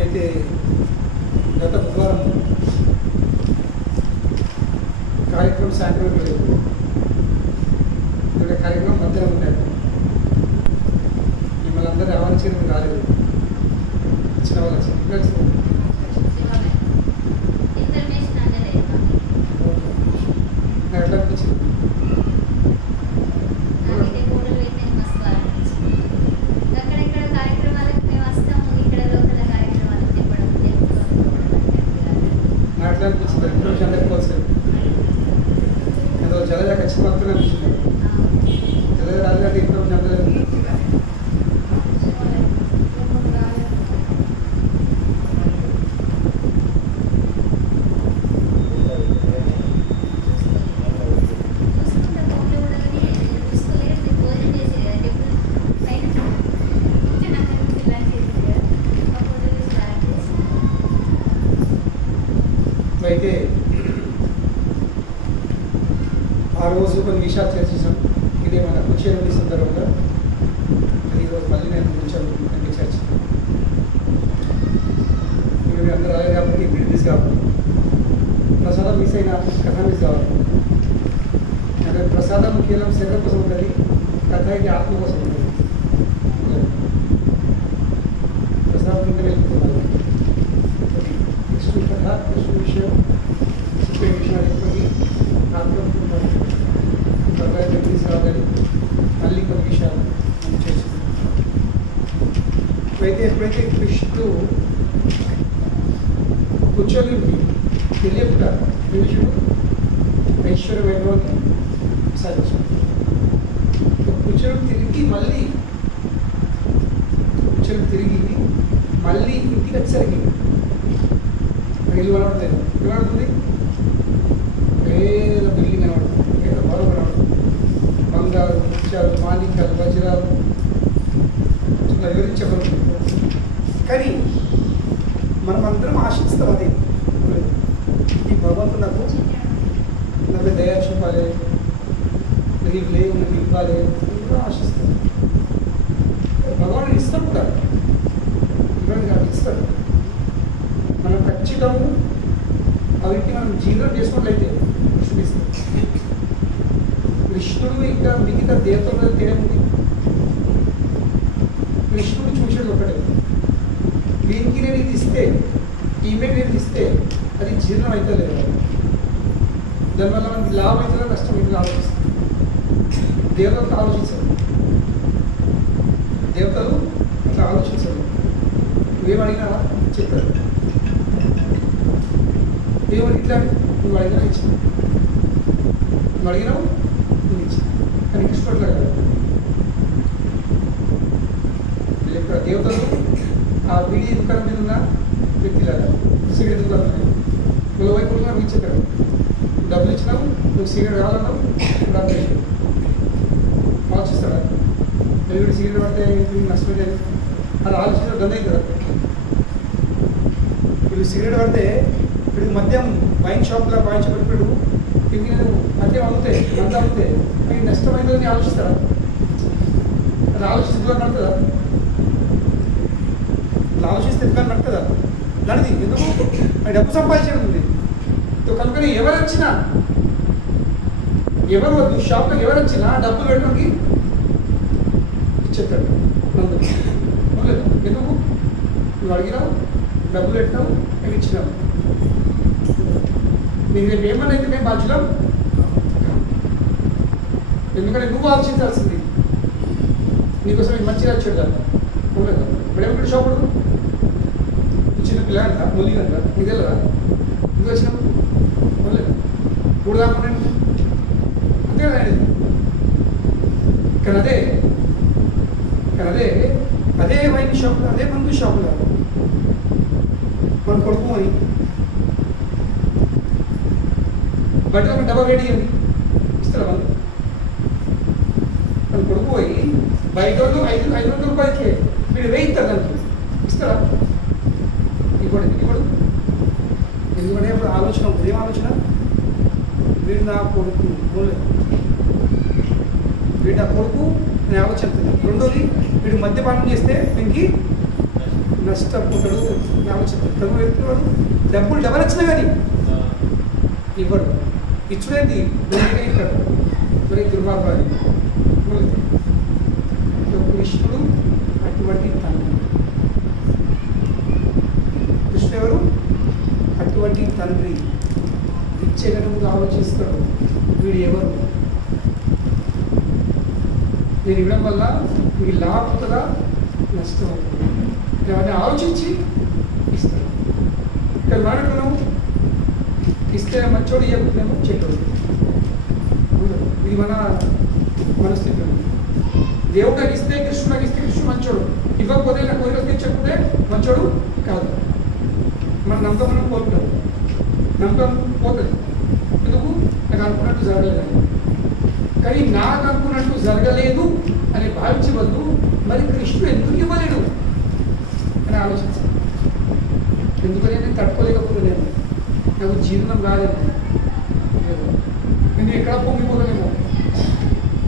అయితే గత బుధవారం కార్యక్రమం సాయంత్రం లేదు, ఇక్కడ కార్యక్రమం మధ్యాహ్నం ఉంటాయి. మిమ్మల్ని అందరూ ఆహ్వానించడం రాలేదు, ఇచ్చిన వాళ్ళు నాకు ఎట్లా అనిపించింది? నాకు ఎట్లా అనిపించింది? ఇన్ఫర్మేషన్ అందరికీ వస్తుంది. ఏదో జలజ ఖచ్చితంగా వస్తుంది అనిపించింది. జలజ రాజుగారి ఇన్ఫర్మేషన్ అందరూ అయితే ఆ రోజు కొన్ని విషయాలు చర్చించాం. ఇదే మన కుచేరుని సందర్భంగా ఈరోజు మళ్ళీ నేను కొంచెం చర్చిస్తాను. మీరు అందరూ రాలేదు కాబట్టి ఇప్పుడు మిస్ కావాలి, ప్రసాదం మిస్ అయినా కథ మిస్ కావాలి. అంటే ప్రసాదం కేవలం శరీరం కోసం ఉంటుంది, కథ అయితే ఆత్మ కోసం ఉంటుంది. ప్రసాదం తింటే వెళ్ళిపోతున్నారు. కృష్ణుడి కథ, కృష్ణుడి విషయం, చెప్పే విషయాలు ఎక్కువ ఆత్మకుంటారు. త్వరగా తీసుకురావాలి. మళ్ళీ కొన్ని విషయాలు మనం చేస్తున్నాం. ఎప్పుడైతే కృష్ణుడు కూర్చొని తెలియకుండా నిలుచుడు ఐశ్వర్య వైభవాన్ని సాధించాడు. కూర్చొని తిరిగి మళ్ళీ ఇంటికి వచ్చేసరికి ఇల్లు కనబడలేదు. కనబడుతుంది, పేద బిల్డింగ్ కనబడుతుంది, పేద భవనం కనబడుతుంది, బంగారు, ముత్యాలు, మాణిక్యాలు, వజ్రాలు చాలా వివరించబడుతుంది. కానీ మనం అందరం ఆశిస్తాం అది. ఈ భగవంతుడు నాకు దయా చూపాలి, నాకు ఇవి లేవు, నాకు ఇవ్వాలి, ఇంకా ఆశిస్తాం. భగవానుడు ఇస్తాడు కూడా, ఇవ్వండి కాదు, ఇస్తాడు. మనం ఖచ్చితంగా అవిటి మనం జీవనం చేసుకున్నట్లయితే కృష్ణుడు ఇస్తాడు. కృష్ణుడు ఇంకా మిగతా దేవతల తేడా ఉంది. కృష్ణుడు చూసేది ఒకటే, వీరికి నేను ఇది ఇస్తే, ఈమె నేను ఇస్తే అది జీర్ణం అయితే లేదు. దానివల్ల మనకి లాభం అవుతుందో నష్టం అవుతుందో ఆలోచిస్తాం. దేవతలు ఆలోచించారు, దేవతలు అట్లా ఆలోచించారు. నువ్వేమడిగినావా చెప్పారు, దేవుడు ఇట్లా నువ్వు అడిగినా ఇచ్చిన, నువ్వు అడిగినావు నువ్వు ఇచ్చిన. కానీ కృష్ణుడిలా కదా, ఇక్కడ దేవతలు ఆ బీడీ దుకాణం మీద ఉన్న వ్యక్తిలాగా, సిగరెట్ దుకాణం మీద నువ్వు వైపు నువ్వు ఇచ్చేటావు, డబ్బులు ఇచ్చినావు, నువ్వు సిగరెట్ కావాలన్నావు, డబ్బులు ఇచ్చినావు. ఆలోచిస్తాడా వీడు సిగరెట్ పడితే నష్టం లేదు అది ఆలోచించడం దంద అవుతుంది. వీళ్ళు సిగరెట్ పడితే ఇప్పుడు మద్యం వైన్ షాప్లో వైన్ షాప్ ఇప్పుడు నేను మద్యం అమ్ముతాయి, మంద అమ్ముతాయి, వీడు నష్టమైందని ఆలోచిస్తారా? అది ఆలోచిస్తే దుకాణం నడుతుందా? ఆలోచిస్తే దుకాణం నడుతుందా? నడిది. ఎందుకు? అది డబ్బు సంపాదించడం ఉంది. కనుక ఎవరు వచ్చినా, ఎవరు షాప్లో ఎవరు వచ్చినా డబ్బులు పెట్టడానికి ఇచ్చేస్తాడు మందు. ఎందుకు? నువ్వు అడిగినావు, డబ్బులు పెట్టినావు, మేము ఇచ్చినావు. నీకు రేపు ఏమన్నా అయితే మేము బాధ్యులం. ఎందుకంటే నువ్వు ఆలోచించాల్సింది, నీకోసం మంచిగా వచ్చేదా ఉండదా? ఇప్పుడు ఏమిటి షాపుడు చిన్న పిల్ల అంట, ముల్లి అంట, నీకు తెలియదా? నువ్వు వచ్చినావు ఉండలేదు, ఇప్పుడు దాకా అంతే కదా. కానీ అదే వైన్ షాప్లో, అదే మందు షాపులో మనం కొడుకోమని బట్ ఒక డబ్బా వేడి అని ఇస్తారా? మనం కొడుకుపోయి బయట వాళ్ళు 500 రూపాయలకి మీరు వేయిస్తారు, దానికి ఇస్తారా? ఇవ్వడు. ఎందుకంటే ఇప్పుడు ఆలోచన ఉంటుంది. ఏం ఆలోచన? వీడు నా కొడుకు వీడు నా కొడుకు అని ఆలోచన. రెండోది వీడు మద్యపానం చేస్తే వీనికి నష్టపోతాడు అని ఆలోచన. కనుక వ్యక్తులు డబ్బులు డబల్ వచ్చినా కానీ ఇవ్వడు. ఇచ్చుడేంది ఇస్తాడు. మరి దుర్మార్గాన్ని కృష్ణుడు అటువంటి తండ్రి. కృష్ణుడు ఎవరు? అటువంటి తండ్రి. ఇచ్చేగనుగా ఆలోచిస్తాడు. వీడు ఎవరు? నేను ఇవ్వడం వల్ల వీడు లాభవుతుందా నష్టం అవుతుంది అవన్నీ ఆలోచించి ఇస్తాడు. ఇక్కడ మాట్లాడుకున్నాము ఇస్తే మంచోడు ఇవ్వకపోతేమో చెడ్డోడు. ఇది మనస్థితి. దేవుడు నాకు ఇస్తే కృష్ణుడు కృష్ణుడు మంచోడు, ఇవ్వకపోతే నా కోరికలు తెచ్చకపోతే మంచోడు కాదు. మన నమ్మకం మనం కోరుకుంటాం, నమ్మకం పోతుంది. ఎందుకు? నాకు అనుకున్నట్టు జరగలేదు. కానీ నాకు అనుకున్నట్టు జరగలేదు అని భావించే వద్దు. మరి కృష్ణుడు ఎందుకు ఇవ్వలేడు అని ఆలోచించాలి. ఎందుకని నేను తట్టుకోలేకపోతున్నాను, నాకు జీవనం కాలేదు, నేను ఎక్కడ పొంగిపోతానేమో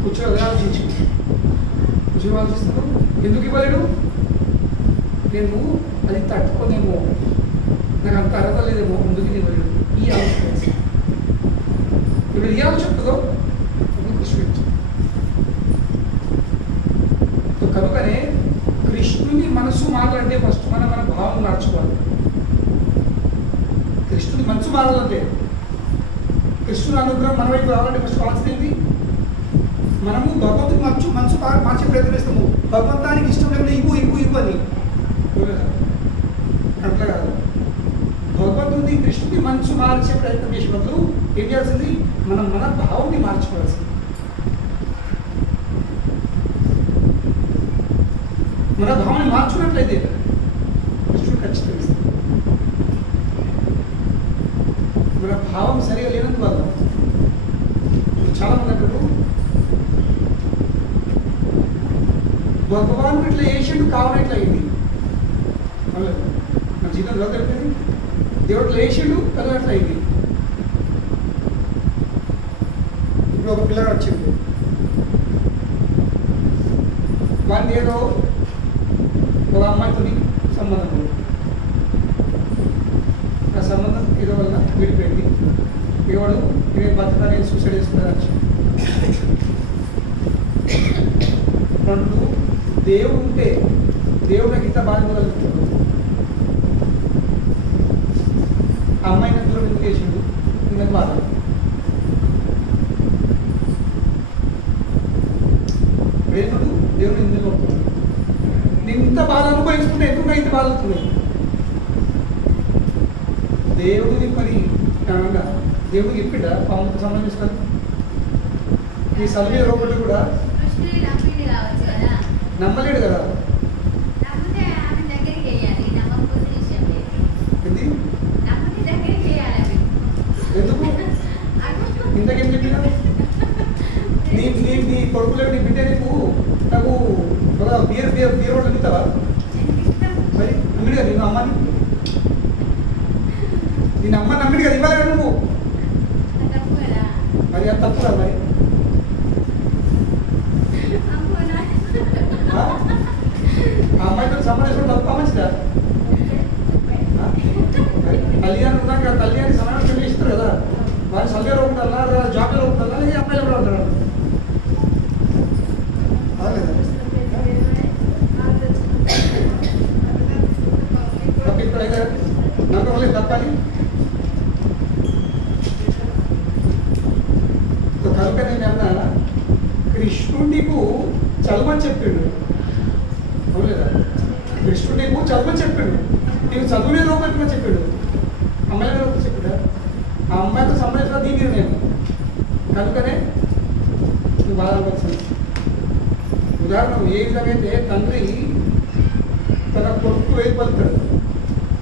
కూర్చొని ఆలోచించు. కూర్చొని ఆలోచిస్తాను ఎందుకు ఇవ్వలేడు, నేను అది తట్టుకోనేమో, నాకు అంత అర్హత లేదేమో, ముందుకు ఇవ్వలేడు. ఈ ఆలోచన ఇప్పుడు ఏ ఆలోచనతో కృష్ణుడు. కనుకనే కృష్ణుని మనసు మారాలంటే ఫస్ట్ మన భావం మార్చుకోవాలి. కృష్ణుని మనసు మారాలంటే, కృష్ణుని అనుగ్రహం మన వైపు రావాలంటే ఫస్ట్ కావాల్సింది మనము భగవంతుని మనసు మార్చే ప్రయత్నిస్తాము. భగవంతానికి ఇష్టం లేకుండా ఇవ్వు అని అట్లా కాదు. భగవంతుని కృష్ణుని మనసు మార్చే ప్రయత్నం చేసే బదులు ఏం చేయాల్సింది? మన భావాన్ని మార్చుకోవాల్సింది. మన భావాన్ని మార్చుకున్నట్లయితే కృష్ణుడు ఖచ్చితంగా ఇస్తాడు. మన భావం సరిగా లేనందువల్ల చాలా మంది అంటారు భగవాన్ ఇట్లా చేసిండు కావాలి ఇట్లా అయింది. మన జీవితం తెలిపింది దేవుడు ఇట్లా చేసిండు కదా అట్లా అయింది. ఇప్పుడు ఒక పిల్లగాడు వచ్చిండు, వాడిని ఏదో ఒక అమ్మాయితో సంబంధం ఉంది. ఆ సంబంధం ఏదో వల్ల విడిపోయింది. ఎవడు నేను బతకాలని సూసైడ్ చేసుకున్నాను. రెండు దేవుడు ఉంటే దేవుడు నాకు ఇంత బాధ కలుగుతాడు. ఆ అమ్మాయిని దూరం ఎందుకు చేసిండు? ఇంత బాధ. ప్రేముడు దేవుడు ఎందుకు కొడుతున్నాడు? నేను ఇంత బాధ అనుభవిస్తుంటే ఎందుకు ఇంత బాధ అవుతున్నాయి? దేవుడిని మరి ఏమన్నా దేవుడికి ఇప్పిడా పాముకు సంబంధించుకొని ఈ సల్వే రోబోట్ కూడా నమ్మలేడు కదా. ఎందుకు ఇంతకేం చెప్పినా నీ కొడుకులో నీ బిడ్డ నీకు నాకు బియర్ రోడ్లు ఇస్తావా? మరి నమ్మిడు కదా నిన్ను అమ్మని, నేను అమ్మ నమ్మిడు కదా ఇవ్వాలి కదా నువ్వు. మరి అది తప్పు కదా. మరి ఆ అమ్మాయితో సంబంధించడం తప్ప మంచిదా? కళ్యాణ్ ఉన్నాక కళ్యాణ్ సమావేశం ఇస్తారు కదా, వారి సల్వేలో ఉండాలా జాబ్లో ఉండాలా లేదా అమ్మాయిలో కూడా ఉంటారా? ఇప్పుడైతే నమ్మకం తప్పాలి. కనుక నేను అన్నా కృష్ణుడు నీకు చదవని చెప్పిండు, అవులేదా? కృష్ణుడు నీకు చదవని చెప్పిండు, నీకు చదువునే లోపల చెప్పాడు, అమ్మాయిల లోపల చెప్పాడా? ఆ అమ్మాయితో సంబంధించిన దీని నేను కనుకనే నువ్వు బాధపడుతుంది. ఉదాహరణ ఏ విధంగా అయితే తండ్రి తన కొడుకు ఏది పలుకుతాడు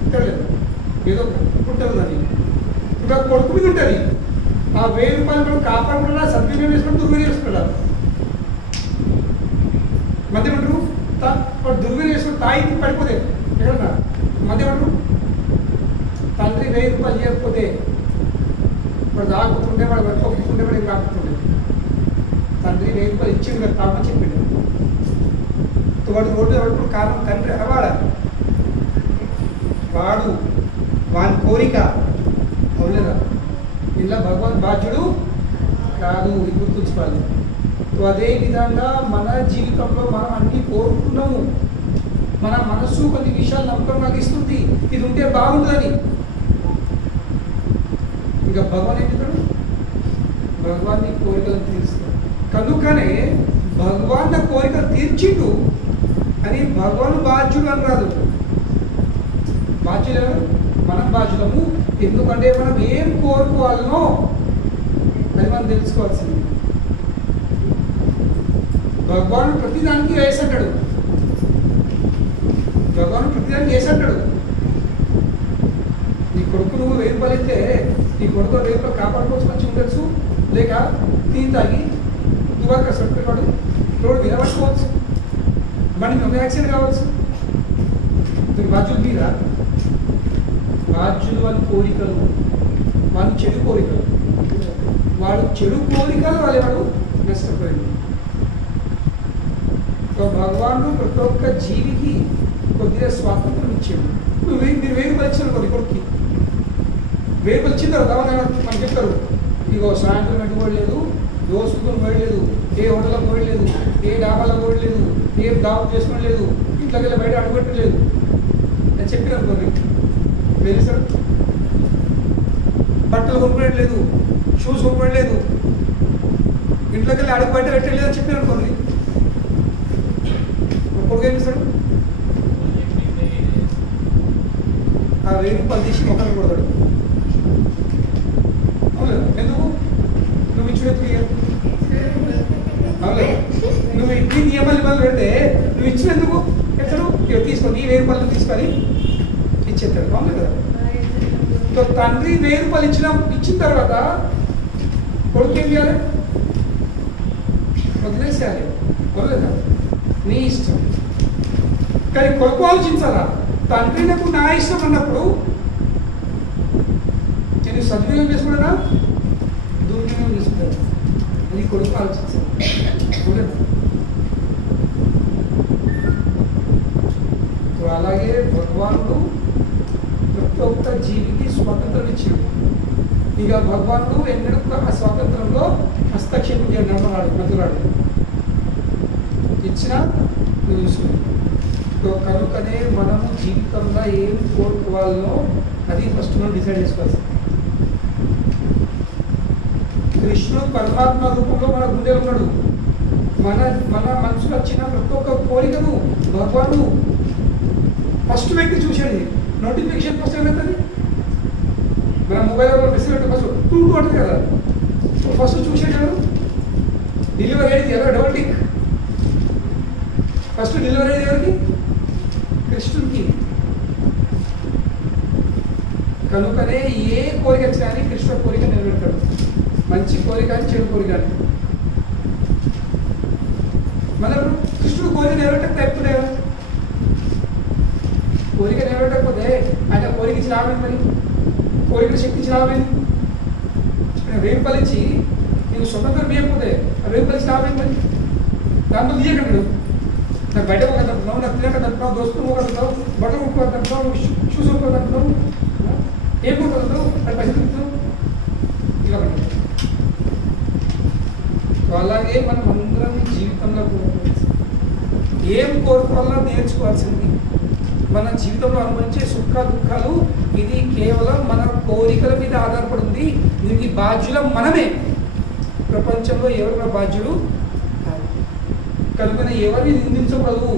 తిట్టలేదు, ఏదో పుట్టదు. ఇప్పుడు ఆ కొడుకు మీద ఉంటుంది. ఆ 1000 రూపాయలు మనం కాపాడకుండా సద్వినియోగం చేసుకుని దుర్వినియోగం చేసుకుంటారు. మధ్య ఉంటారు దుర్వినియోగం చేసుకుని తాయి పడిపోతే ఎక్కడన్నా మధ్య ఉంటారు. తండ్రి 1000 రూపాయలు చేయకపోతే వాడు తాగుతుంటే వాడు పడుకోకుంటుండే వాడు ఏం కాకుంటుండే. తండ్రి 1000 రూపాయలు ఇచ్చిండు కదా తాగమని చెప్పిండు. వాడు రోడ్డు ఎవరు కారణం తండ్రి అనవాడ వాడు వాని కోరిక అవులేదా ఇలా భగవాన్ బాధ్యుడు కాదు. ఇది గుర్తుంచుకోవాలి. అదే విధంగా మన జీవితంలో మనం అన్ని కోరుకున్నాము. మన మనస్సు కొన్ని విషయాలు నమ్మకం కలిగిస్తుంది, ఇది ఉంటే బాగుంటుందని. ఇంకా భగవాన్ ఏం చెప్తాడు? భగవాన్ నీ కోరికలను తీరుస్తాడు. కనుకనే భగవాన్ నా కోరికలు తీర్చిండు అని భగవాన్ బాధ్యుడు అని రాదు. బాధ్యులు ఎవరు? మనం బాధ్యులము. ఎందుకంటే మనం ఏం కోరుకోవాలనో అది మనం తెలుసుకోవాల్సింది. భగవాన్ ప్రతిదానికి వేసంటాడు. భగవాన్ ప్రతిదానికి వేసంటాడు. నీ కొడుకు నువ్వు 1000 రూపాయలు అయితే నీ కొడుకు 1000 రూపాయలు కాపాడుకోవచ్చు, మంచిగా ఉండొచ్చు. లేక టీ తాగి దుబారా సరిపోయాడు రోడ్డు మీద పట్టుకోవచ్చు, బండి మీద యాక్సిడెంట్ కావచ్చు. మీరు బాధ్యులు మీరా? బాధ్యులు వాళ్ళ కోరికలు, వాళ్ళ చెడు కోరికలు. వాడు చెడు కోరికలు వాళ్ళేవాడు నష్టపోయాడు. భగవానుడు ప్రతి ఒక్క జీవికి కొద్దిగా స్వాతంత్రం ఇచ్చాడు. మీరు 1000 రూపాయలు ఇచ్చారు కొద్ది కొడుక్కి. 1000 రూపాయలు ఇచ్చిన తర్వాత మనకు చెప్తారు, ఇగో సాయంత్రం పెట్టుకోలేదు, దోసుకుని పోయలేదు, ఏ హోటల్లో పోయలేదు, ఏ డాబాలో పోయలేదు, ఏ దావత్ చేసుకోలేదు, ఇంట్లోకి వెళ్ళి బయట అడుగుపెట్టలేదు అని చెప్పినారు. కొన్ని తెలుసారు, బట్టలు కొనుక్కోలేదు, షూస్ కొనుక్కోలేదు, ఇంట్లోకి వెళ్ళి అడుగు బయట పెట్టలేదు అని చెప్పినారు. కొన్ని కొడుకు ఏం చేస్తాడు? ఆ 1000 రూపాయలు తీసి మొక్కలు కొడతాడు. అవును, ఎందుకు? నువ్వు ఇచ్చిన అవును, నువ్వు ఇంటి నియమాలు ఇబ్బంది పెడితే నువ్వు ఇచ్చినందుకు ఎత్తడు తీసుకొని 1000 రూపాయలు తీసుకొని ఇచ్చేస్తాడు. అవును కదా? సో తండ్రి 1000 రూపాయలు ఇచ్చిన తర్వాత కొడుకు ఏం చేయాలి? వదిలేసేయాలి. వదలేదా? నీ ఇష్టం. కానీ కొడుకు ఆలోచించాలా? తండ్రి నాకు నా ఇష్టం అన్నప్పుడు నేను సద్వినియోగం చేసుకుంటానా దుర్వినియోగం చేసుకుంటాను అని కొడుకు ఆలోచించాలి. అలాగే భగవానుడు ప్రతి ఒక్క జీవికి స్వాతంత్రం ఇచ్చాడు. ఇక భగవానుడు ఎన్నడూ ఆ స్వాతంత్రంలో హస్తక్షేపం చేయడం మధురాడు ఇచ్చిన కనుకనే మనము జీవితంలో ఏం కోరుకోవాలో అది ఫస్ట్ మనం డిసైడ్ చేసుకోవాలి. కృష్ణుడు పరమాత్మ రూపంలో మన గుండె ఉన్నాడు. మన మన మనసులో వచ్చిన ప్రతి ఒక్క కోరికను భగవాను ఫస్ట్ వ్యక్తి చూశాడు. నోటిఫికేషన్ ఫస్ట్ ఏమవుతుంది? మన మొబైల్లో మెసేజ్ ఫస్ట్ టూ ఉంటుంది కదా, ఫస్ట్ చూసేటాడు డెలివరీ అయ్యేది ఎలా? Double tick. ఫస్ట్ డెలివరీ అయ్యేది ఎవరికి? కృష్ణుడికి. కనుకనే ఏ కోరిక వచ్చినా కానీ కృష్ణుడు కోరిక నెరవేర్తాడు. మంచి కోరిక అని చెడు కోరిక అని. మనం కృష్ణుడు కోరిక నెరవేర్చకపోతే ఎప్పుడే కోరిక నెరవేర్చకపోతే ఆయన కోరిక ఇచ్చి లాభం. మరి కోరిక శక్తి ఇచ్చి లాభం. 1000 రూపాయలు ఇచ్చి నీకు స్వతంత్రం ఇవ్వకపోతే 1000 రూపాయలు ఇచ్చి లాభం. మరి దాంట్లో తీయకండి. నాకు బయట ఒక అంటున్నావు, నాకు తినక అంటున్నావు, దోస్తులు ఒక అంటున్నావు, బట్టలు కొట్టుకోవద్దు అంటున్నావు, షూస్ కొట్టుకోవద్దు అంటున్నావు, ఏం కొట్టుకుంటున్నావు, అది పైసలు తింటున్నావు. ఇలా అలాగే మనం అందరం జీవితంలో ఏం కోరుకోవాలో నేర్చుకోవాల్సింది. మన జీవితంలో అనుభవించే సుఖ దుఃఖాలు ఇది కేవలం మన కోరికల మీద ఆధారపడింది. దీనికి బాధ్యులం మనమే. ప్రపంచంలో ఎవరు మన బాధ్యులు? కనుక ఎవరిని నిందించకూడదు.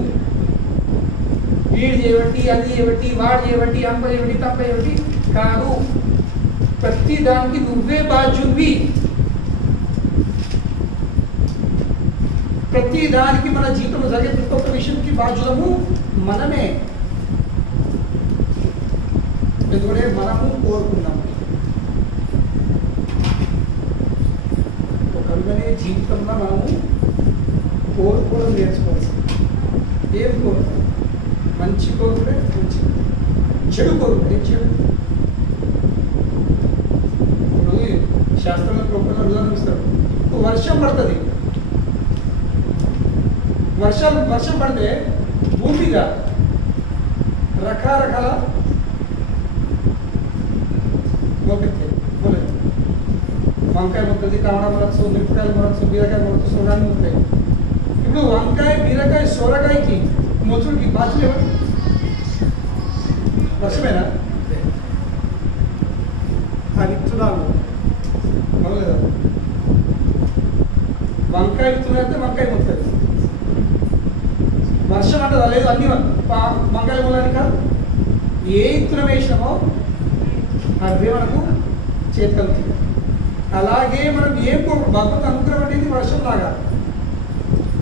వీడు చేయబట్టి, అది చేయబట్టి, వాడు చేయబట్టి, అంప చేయబట్టి, తప్ప చేయబట్టి కాదు. ప్రతి దానికి నువ్వే బాధ్యునివి. ప్రతి దానికి మన జీవితంలో జరిగే ప్రతి ఒక్క విషయంకి బాధ్యులము మనమే. ఎందుకంటే మనము కోరుకున్నాము. కనుకనే జీవితంలో మనము కోరుకోవడం నేర్చుకోవాల్సింది. ఏం కోరుకు? మంచి కోరుకునే మంచి, చెడు కోరుకునే చెడు. ఇప్పుడు శాస్త్రంలో ప్రొఫెసర్ ఉదాహరణ ఇస్తారు. వర్షం పడుతుంది, వర్షం పడితే భూమి మీద రకరకాల మొలకెత్తాయి. వంకాయ మొత్తది, టమాటా మొలచ్చు, మిరపకాయలు మొలచ్చు, బీరకాయ మొలచ్చు, సొరకాయలు మొత్తాయి. ఇప్పుడు వంకాయ, బీరకాయ, సొరకాయకి మొచ్చుడికి బాధ్యత ఎవరు? వర్షమేనా? ఆ విత్తనాలు మొదలేదా? వంకాయ విత్తనం అయితే వంకాయ మొత్తం వర్షం అంటదా? లేదు, అన్ని వంకాయ మూలాన్ని కాదు. ఏ విత్తనం వేసినామో అవే మనకు చేతికలుగుతుంది. అలాగే మనం ఏం భగవంతు అనుగ్రహం అనేది వర్షం లాగా,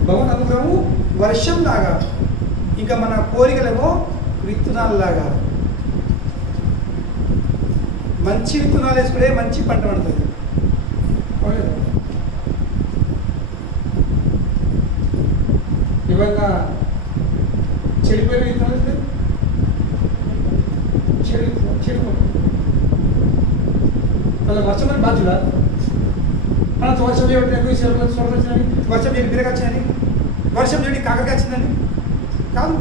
భగవంతు అనుగ్రహము వర్షం లాగా. ఇంకా మన కోరికలేమో విత్తనాలు లాగా. మంచి విత్తనాలు వేసుకుంటే మంచి పంట పడుతుంది. ఇవాళ చెడిపోయిన విత్తనాలు చెడిపో అలా వర్షం అని బాధ్యుడా? మన వర్షం చేయబట్టి సొరలు వచ్చిందని, వర్షం చేయడి బీరకాయ వచ్చిందని, వర్షం చేయడి కాకరకాయ వచ్చిందని కాదు.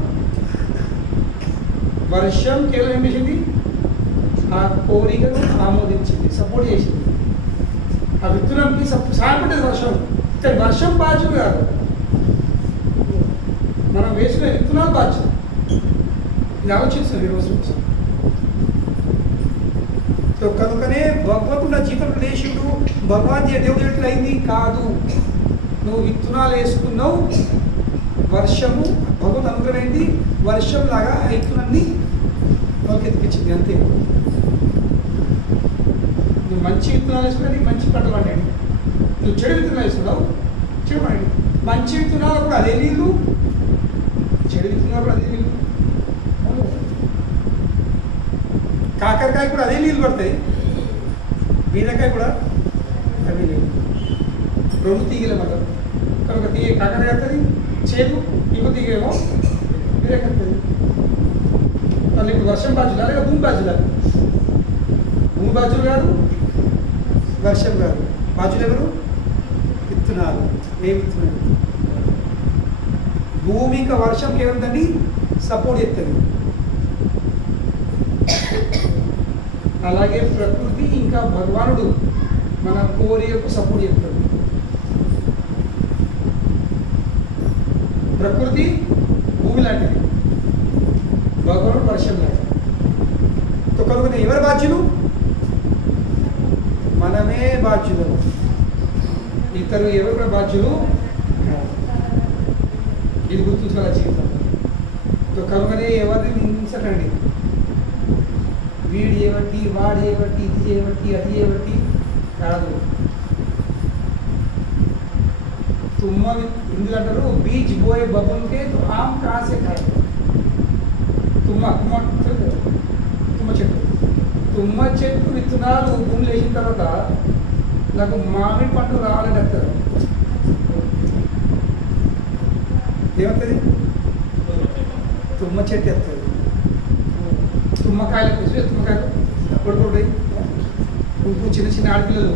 వర్షం కేవలం ఏం చేసింది? ఆ కోరికను ఆమోదించింది, సపోర్ట్ చేసింది. ఆ విత్తనంకి సహాయపడేది వర్షం. కానీ వర్షం బాధ్యుడు కాదు, మనం వేసుకునే విత్తనాలు బాధ్యత. ఇది ఆలోచిస్తుంది ఈరోజు. సో కనుకనే భగవంతుడు జీవితంలో లేచిండు, భగవాన్ దేవుడు ఎట్లా అయింది కాదు. నువ్వు విత్తనాలు వేసుకున్నావు, వర్షము భగవంతు అనుగ్రహమైంది, వర్షం లాగా ఆ విత్తనాన్ని ఎత్తిపించింది అంతే. నువ్వు మంచి విత్తనాలు వేసుకుని మంచి పంట పండాడు, నువ్వు చెడు విత్తనాలు వేసుకున్నావు చెడు పండి. మంచి విత్తనాలు కూడా అదే నీళ్ళు, చెడు విత్తనాలు కూడా అదే నీళ్ళు. కాకరకాయ కూడా అదే నీళ్ళు పడతాయి, బీరకాయ కూడా అవి నీళ్ళు. రెండు తీగలే మళ్ళీ కనుక తీగ కాకరకాయ వస్తుంది చేదు, ఇంకో తీగేమో బీరకాయ వస్తుంది. మళ్ళీ ఇప్పుడు వర్షం బాధ్యులా లేక భూమి బాధ్యులా? భూమి బాధ్యులు కాదు, వర్షం కాదు. బాధ్యులు ఎవరు? విత్తనాలు. ఏ విత్తనాలు? భూమి ఇంకా వర్షం కేవలం దాన్ని సపోర్ట్ చేస్తుంది. అలాగే ప్రకృతి ఇంకా భగవానుడు మన కోరికకు సపోర్ట్ చేస్తాడు. ప్రకృతి భూమి లాంటిది, భగవానుడు వర్షం లాంటిది. కనుక ఎవరు బాధ్యులు? మనమే బాధ్యులు, ఇతరు ఎవరు కూడా బాధ్యులు. ఇది గుర్తుంచుకోవాలి జీవితం. కనుకనే ఎవరిని నిందించకండి. వీడు చేయబట్టి, వాడు చేయబట్టి, ఇది చేయబట్టి, అది చేయబట్టి కాదు. తుమ్మ హిందీలో అంటారు బీచ్ బోయే బబుల్కే ఆమ్ కాసే కాయ. తుమ్మ చెట్టు, తుమ్మ చెట్టు విత్తనాలు భూమి లేచిన తర్వాత నాకు మామిడి పండు రావాలని చెప్తారు. ఏమవుతుంది? తుమ్మ చెట్టు ఎత్తుంది. తుమ్మకాయలు తుమ్మకాయలు పడుకుంటాయి. ఇంకో చిన్న చిన్న ఆడపిల్లలు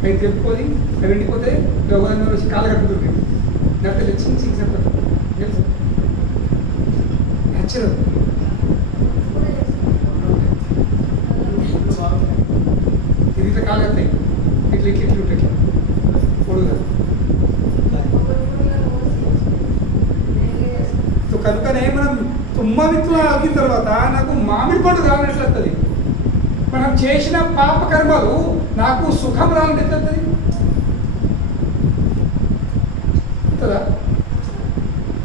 అవి తెప్పుకొని అవి ఎండిపోతే గవర్నమెంట్ వచ్చి కాళ్ళు కట్టుకుంటుంది. గట్టలు చిన్న చిన్న చెప్పదు తెలుసు నచ్చరు. ఇది ఇట్లా కాళ్ళు కడతాయి, ఇట్లా ఇట్లా ఇట్లా ఉంటాయి పొడుగా. కనుకనే మనం తుమ్మ విత్తనాలు అగిన తర్వాత నాకు మామిడి పండు రావాలని వస్తుంది. మనం చేసిన పాప కర్మలు నాకు సుఖం రావాలని ఎట్లవుతుంది కదా?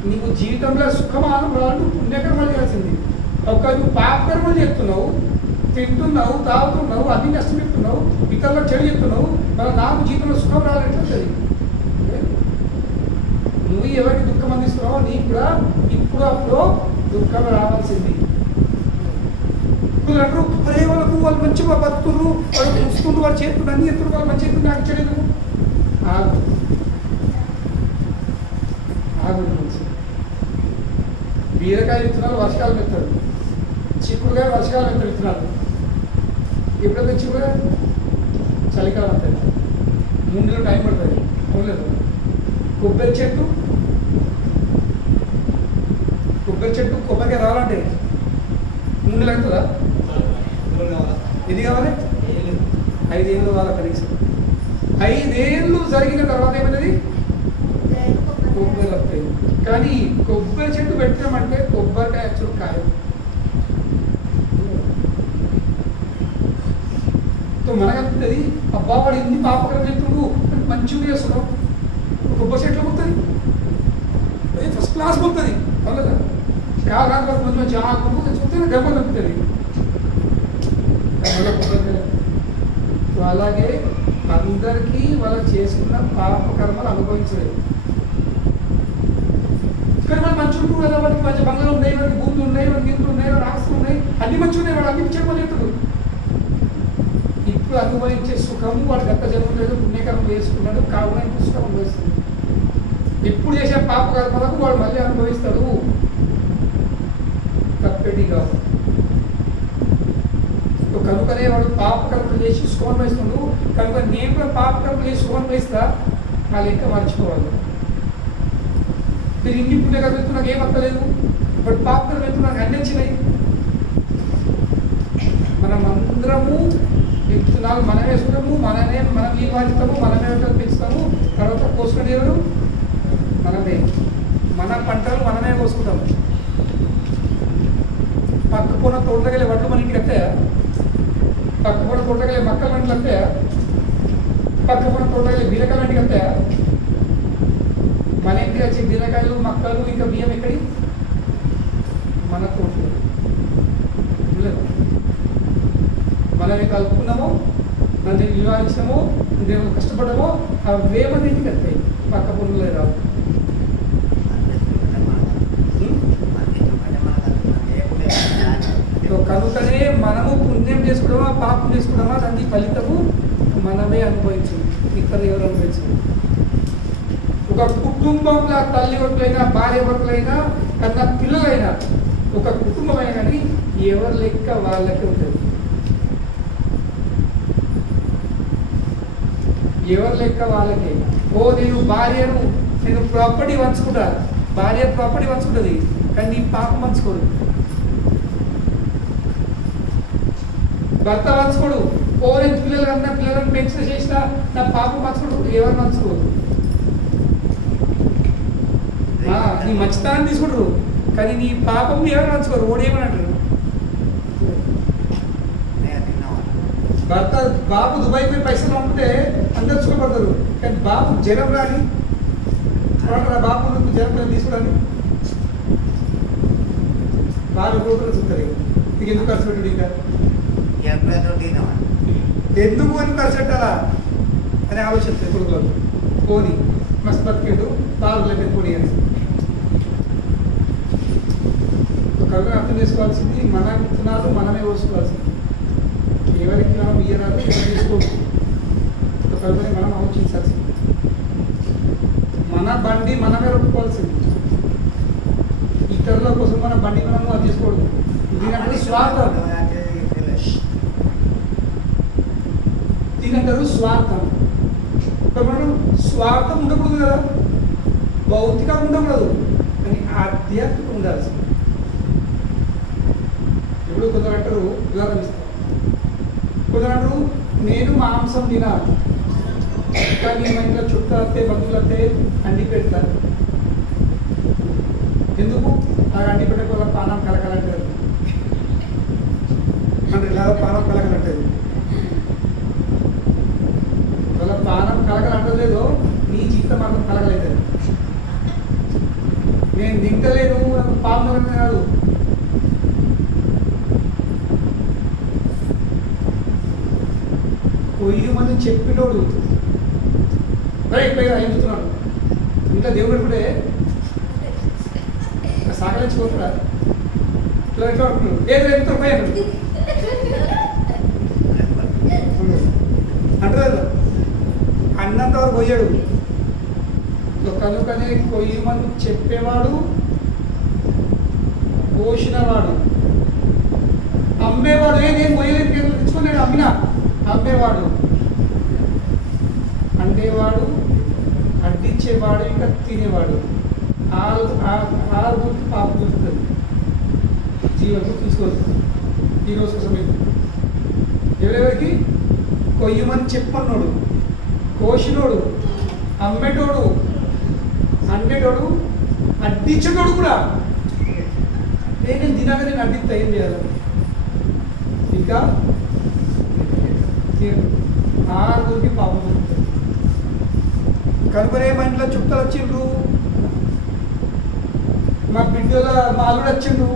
నీకు జీవితంలో సుఖం రావాలంటే పుణ్యకర్మలు చేయాల్సింది. ఒక నువ్వు పాప కర్మలు చేస్తున్నావు, తింటున్నావు, తాగుతున్నావు, అన్ని నష్టం చెప్తున్నావు, ఇతరులకు చెడు చెప్తున్నావు, మరి నాకు జీవితంలో సుఖం రావాలని ఎట్లవుతుంది? నువ్వు ఎవరికి దుఃఖం అందిస్తున్నావో నీకు కూడా ఇప్పుడు అప్పుడు దుఃఖం రావాల్సింది. అంటారు అరే వాళ్ళకు వాళ్ళు మంచిగా బతుకుతున్నారు, వాళ్ళు చూసుకుంటూ వాళ్ళు చేతులు అన్ని ఎత్తులు, వాళ్ళు మంచి ఎత్తులు నాకు ఇచ్చలేదు. బీరకాయ విత్తనాలు వర్షకాలం ఎత్తాడు, చిక్కుడుగా వర్షకాలం ఎత్తాడు విత్తనాలు. ఎప్పుడైతే చలికాలం వస్తుంది, 3 నెలలు టైం పడుతుంది. అవునలేదు. కొబ్బరి చెట్టు కొబ్బరికాయ రావాలంటే 3 నెలలు అవుతుందా? ఇది కావాలి 5 ఏళ్ళు కావాలి కనీసం. 5 ఏళ్ళు జరిగిన తర్వాత ఏమైనది? కొబ్బరి వస్తాయి. కానీ కొబ్బరి చెట్టు పెట్టామంటే కొబ్బరికాయ యాక్చువల్ కాయ. మనకనిపిస్తుంది అబ్బా వాడు ఎన్ని పాపకరం చెప్తుడు మంచిగా చేస్తున్నావు, కొబ్బరి చెట్లు పోతుంది, ఫస్ట్ క్లాస్ పోతుంది. అవునా? కాదు మంచి మంచి ఆకు చూస్తే గర్భం కనిపిస్తుంది. అలాగే అందరికీ వాళ్ళు చేసుకున్న పాపకర్మలు అనుభవించలేదు. కానీ వాళ్ళు మంచి ఉంటుంది కదా, వాళ్ళకి మంచి బంగ్లాలు ఉన్నాయి, వాళ్ళకి భూములు ఉన్నాయి, వాళ్ళకి ఇంట్లో ఉన్నాయి, వాళ్ళకి ఆస్తులు ఉన్నాయి, అన్ని మంచి ఉన్నాయి, వాడు అన్ని చెప్పలేదు. ఇప్పుడు అనుభవించే సుఖము వాడు గత జన్మ లేదు, పుణ్యకర్మ చేసుకున్నాడు కావున సుఖం అనుభవిస్తుంది. ఇప్పుడు చేసే పాపకర్మలకు వాడు మళ్ళీ అనుభవిస్తాడు. తప్పేటి కాదు. కనుకనే వాడు పాపకర్మలు చేసి సుఖం అనుభవిస్తున్నాడు. కనుక నేను కూడా పాపకర్మలు చేసి సుఖం అనుభవిస్తా, నా లెక్క మర్చిపోవాలి. మీరు ఇన్ని పుణ్యకర్మ ఎత్తు నాకు ఏం అక్కలేదు, బట్ పాపకర్మ ఎత్తు నాకు అన్ని వచ్చినాయి. మనం అందరము విత్తనాలు మనమే వేసుకుంటాము, మనం నీళ్ళు వాడిస్తాము, మనమే పెంచుతాము. తర్వాత కోసుకునే ఎవరు? మనమే. మన పంటలు మనమే కోసుకుంటాము. పక్క పూన తోటకెళ్ళి వడ్లు మన ఇంటికి వస్తాయా? పక్క పూన తోటకెళ్ళి మక్కల ఇంటికి వస్తాయా? పక్క పూన తోటకెళ్ళి బీరకాయల ఇంటికి వస్తాయా? మన ఇంటికి వచ్చి బీరకాయలు, మక్కలు, ఇంకా బియ్యం ఎక్కడి? మన తోటలు. మనమే కలుపుకున్నామో, మనం దీన్ని నివారించినామో, దేవుడు కష్టపడ్డామో, అవేమని ఇంటికి వస్తాయి, పక్క పనులే రావు. కనుకనే మనము పుణ్యం చేసుకుంటామా పాపం చేసుకుంటామా దానికి ఫలితము మనమే అనుభవించింది, ఇతర ఎవరు అనుభవించింది. ఒక కుటుంబంలో తల్లి వరకులైనా భార్య వరకులైనా కన్నా పిల్లలైనా ఒక కుటుంబమైనా కానీ ఎవరి లెక్క వాళ్ళకే ఉంటుంది. ఎవరి లెక్క వాళ్ళకే. నేను భార్యను నేను ప్రాపర్టీ పంచుకుంటా, భార్య ప్రాపర్టీ పంచుకుంటుంది, కానీ నీ పాపం పంచుకోదు. భర్త పంచుకోడు. నేను పిల్లలు కన్నా పిల్లలను పెంచిన చేసినా నా పాపం పంచుకోడు, ఎవరు పంచుకోదు. నీ మంచితనాన్ని తీసుకుంటారు, కానీ నీ పాపం ఎవరు పంచుకోరు. ఓడేమని అంటారు? భర్త బాబు దుబాయ్ పోయి పైసలు పంపితే అందరు సుఖపడతారు, కానీ బాబు జనం రాని బాబు జనం తీసుకోవడానికి బాగా కోరుకుని చూస్తారు. ఇక ఎందుకు ఖర్చు పెట్టాడు, ఇంకా ఎందుకు అని ఖర్చు పెట్టాలా అని ఆలోచిస్తారు కొడుకులు. పోనీ మస్తు బతికేడు బాబు లేదు పోనీ అని. కనుక అర్థం చేసుకోవాల్సింది మన విత్తనాలు మనమే కోసుకోవాల్సింది. ఎవరికి మనం ఇయ్యరాదు తీసుకోవచ్చు. కనుక మనం ఆలోచించాల్సింది. మన బండి మనమే రొప్పుకోవాల్సింది. ఇతరుల కోసం మన బండి మనము అది చేసుకోవద్దు. దీనంటారు స్వార్థం, దీనంటారు స్వార్థం. మనం స్వార్థం ఉండకూడదు కదా, భౌతికంగా ఉండకూడదు, కానీ ఆధ్యాత్మిక ఉండాల్సింది. ఇప్పుడు కొందరు అంటారు, ఉదాహరణ ఇస్తాం, కొందరు అంటారు నేను మాంసం తినాలి, కానీ మా ఇంట్లో చుట్టూ వస్తే బంధువులు వస్తే అండి పెడతారు. ఎందుకు? ఆ అండి పెట్టే వాళ్ళ పానం కలకలంటారు అంటే ఇలా పానం కలకలంటది. వాళ్ళ పానం కలకలంటలేదో నీ జీవితం మాత్రం కలగలేదు. నేను తింటలేను నాకు పాపం కాదు. పొయ్యి మంది చెప్పినోడు రైట్ పైగా చెప్తున్నాడు. ఇంకా దేవుడు ఇప్పుడే సాగలించుకోకుండా ఇట్లా ఎట్లా అంటున్నాడు, ఏదో ఎంత పై అంటారు. అన్నంత వరకు పోయాడు. కనుకనే పొయ్యి మంది చెప్పేవాడు, పోసినవాడు, అమ్మేవాడు. నేను పోయలేదు తెచ్చుకున్నాడు, అమ్మినా అమ్మేవాడు అండేవాడు, అడ్డించేవాడు, ఇంకా తినేవాడు. ఆరుగురికి పాప దొరుకుతుంది. జీవకు తీసుకోవచ్చు. ఈరోజు సమయం ఎవరెవరికి కొయ్యమని చెప్పన్నోడు, కోసినోడు, అమ్మేటోడు, అండేటోడు, అడ్డించేటోడు కూడా. నేను తినాక నేను అడ్డిస్తా ఏం చేయాలి? ఇంకా ఆరుగురికి పాపం దొరుకుతుంది. కనుకనే మా ఇంట్లో చుట్టాలు వచ్చిండ్రు, మా బిడ్డల మా అల్లుడు వచ్చిండు,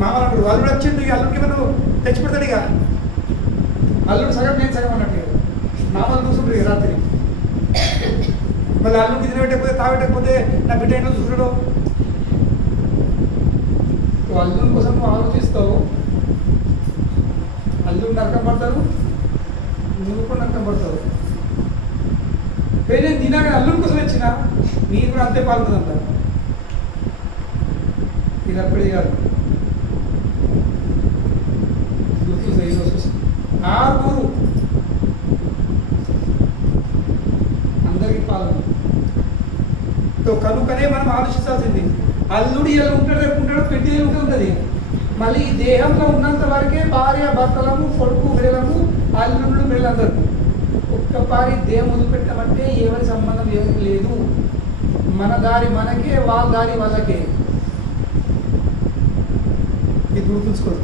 మామూలు అల్లుడు వచ్చిండు. ఈ అల్లుడికి మనం తెచ్చిపెడతాడు. ఇక అల్లుడు సగం నేను సగం అన్నట్టు మామూలు చూసుకుంటారు ఇక రాత్రి. మళ్ళీ అల్లుడికి తినబెట్టకపోతే తాగబెట్టకపోతే నా బిడ్డ ఏంటో చూసుకుంటాడు. అల్లుడి కోసం నువ్వు ఆలోచిస్తావు, అల్లుడు నరకం పడతారు, నువ్వు కూడా నరకం పడతావు. నేను తినాక అల్లుడి కోసం వచ్చిన నీకు కూడా అంతే పాల్గొందంట. ఇది అప్పుడే కాదు, గుర్తు ఈరోజు ఆరుగురు అందరికీ పాల్గొన. కనుకనే మనం ఆలోచించాల్సింది, అల్లుడు ఇలా ఉంటాడు, రేపు ఉంటాడు, పెట్టి ఉంటుంది. మళ్ళీ ఈ దేహంలో ఉన్నంత వరకే భార్య భర్తలము, కొడుకు బిడ్డలము, అల్లుళ్ళు బిడ్డలందరూ. ఒక్కపారి దేహం వదిలిపెట్టామంటే ఎవరి సంబంధం ఎవరికి లేదు. మన దారి మనకే, వాళ్ళ దారి వాళ్ళకే. ఇది గుర్తుంచుకోదు.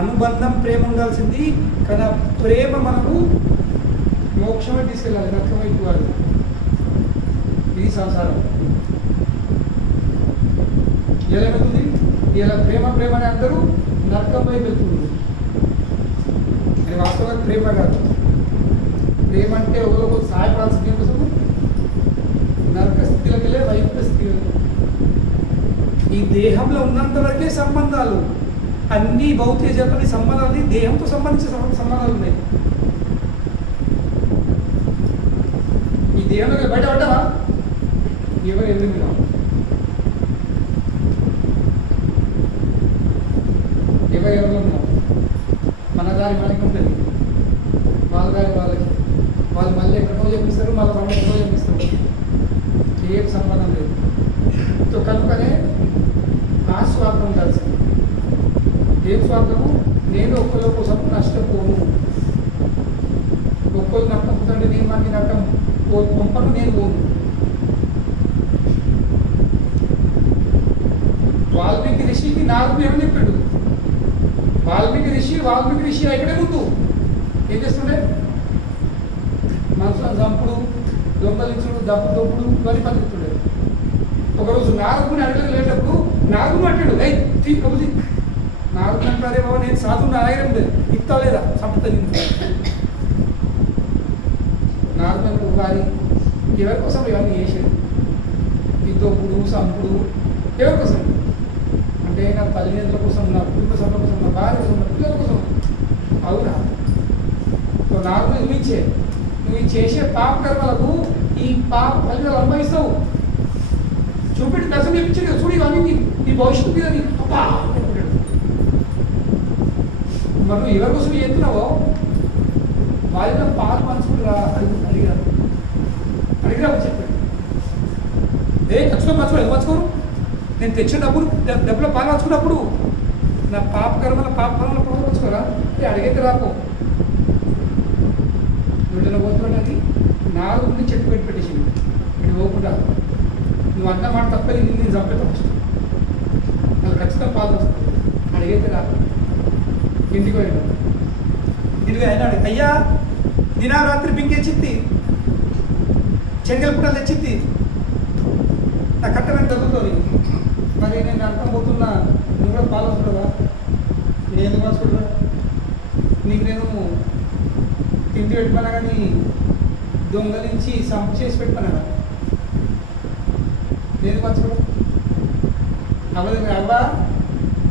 అనుబంధం ప్రేమ ఉండాల్సింది, కానీ ప్రేమ మనకు మోక్షమే తీసుకెళ్ళాలి, నరకం వైపు కాదు. ఇది సంసారం. ఎలా వెళ్తుంది? ఇలా ప్రేమ ప్రేమ అని అందరూ నరకం వైపు వెళ్తుంది. అది వాస్తవంగా ప్రేమ కాదు. ప్రేమ అంటే ఒకరు సహాయపడాల్సింది కోసము నరక స్థితిలోకి వెళ్ళే వైపు స్థితి. ఈ దేహంలో ఉన్నంత వరకే సంబంధాలు, అన్ని భౌతిక జగత్తుని సంబంధాలు దేహంతో సంబంధించిన సంబంధాలు ఉన్నాయి. ఈ దేహంలో బయట పడ్డావా? ఎవరు ఎదురు ఎవరెవరిలో ఉన్నాం. మన దారి మనకి ఉంటుంది, వాళ్ళ దారి వాళ్ళకి. వాళ్ళు మళ్ళీ ఎక్కడో చెప్పిస్తారు, మళ్ళీ వాళ్ళు ఎక్కడో చెప్పిస్తారు. ఏం సంబంధం లేదు. కనుకనే ఆ స్వార్థం ఉండాల్సింది. ఏం స్వార్థము? నేను ఒక్కరి కోసం నష్టపోను. ఒక్కరు నష్టం పోతుంటే నేను మనకి నష్టం పంపను, నేను పోను. వాల్మీకి ఋషికి నాలుగు ఏమని చెప్పాడు? వాల్మీకి ఋషి ఎక్కడే ముందు ఏం చేస్తుండే? మనుషులను చంపుడు, దొంగలించుడు, దొప్పుడు ఇవన్నీ పలుకుతుండే. ఒకరోజు నారదుని అడవిలోకి వెళ్ళేటప్పుడు నారదుని అంటాడు, కబుది నారదుని అంటారు, అదే బాబా నేను సాధువుని అలాగే ఉండేది, ఇస్తా లేదా చంపుతా నిన్ను. నారదుని వారి ఎవరి కోసం ఇవన్నీ చేసేది? ఈ దొప్పుడు, సంపుడు ఎవరి కోసం? అంటే నా తల్లిదండ్రుల కోసం, నా కుటుంబ సభ్యుల కోసం, నా భార్య కోసం, నా పిల్లల కోసం. అవునా? నాకు నువ్వు నువ్వు చేసే పాప కర్మలకు ఈ పాప ఫలితాలు అనుభవిస్తావు. చూపెట్టి దర్శనం చెప్పించాడు, చూడు ఇవన్నీ నీ భవిష్యత్తు మీద మరి నువ్వు ఎవరి కోసం చేస్తున్నావో వాళ్ళ పాలు పంచుకుంటురా అడిగారు. చెప్పాడు, ఖచ్చితంగా పంచుకోవాలి. పంచుకోరు, నేను తెచ్చిన డబ్బులో పాలు పంచుకున్నప్పుడు నా పాప కర్మల పాలు పంచుకోరా? అడిగైతే రాపో. వీటిలో పోతున్నది నాలుగు నుండి చెట్టు పెట్టేసింది. వీడు పోకుండా నువ్వు అన్న మాట తప్పని నేను చంపేత ఫస్ట్ నాకు ఖచ్చితంగా పాలు వస్తుంది. అడిగైతే రాదు. ఇంటికి పోయాడు. ఇంటికి అయినాడు, అయ్యా దినారాత్రి బింకెచ్చింది, శనగల పుట్టలు తెచ్చింది, నా కట్టమని తగ్గుతుంది. మరి నేను అర్థం పోతున్నా, నువ్వు కూడా పాలు వస్తుందా? నేను మార్చుకుంటున్నా, నీకు నేను తిండి పెట్టుకున్నా కానీ దొంగలించి సంపు చేసి పెట్టుకున్నాడా? నేను పంచుకోవడం అవ్వదు. అవ్వ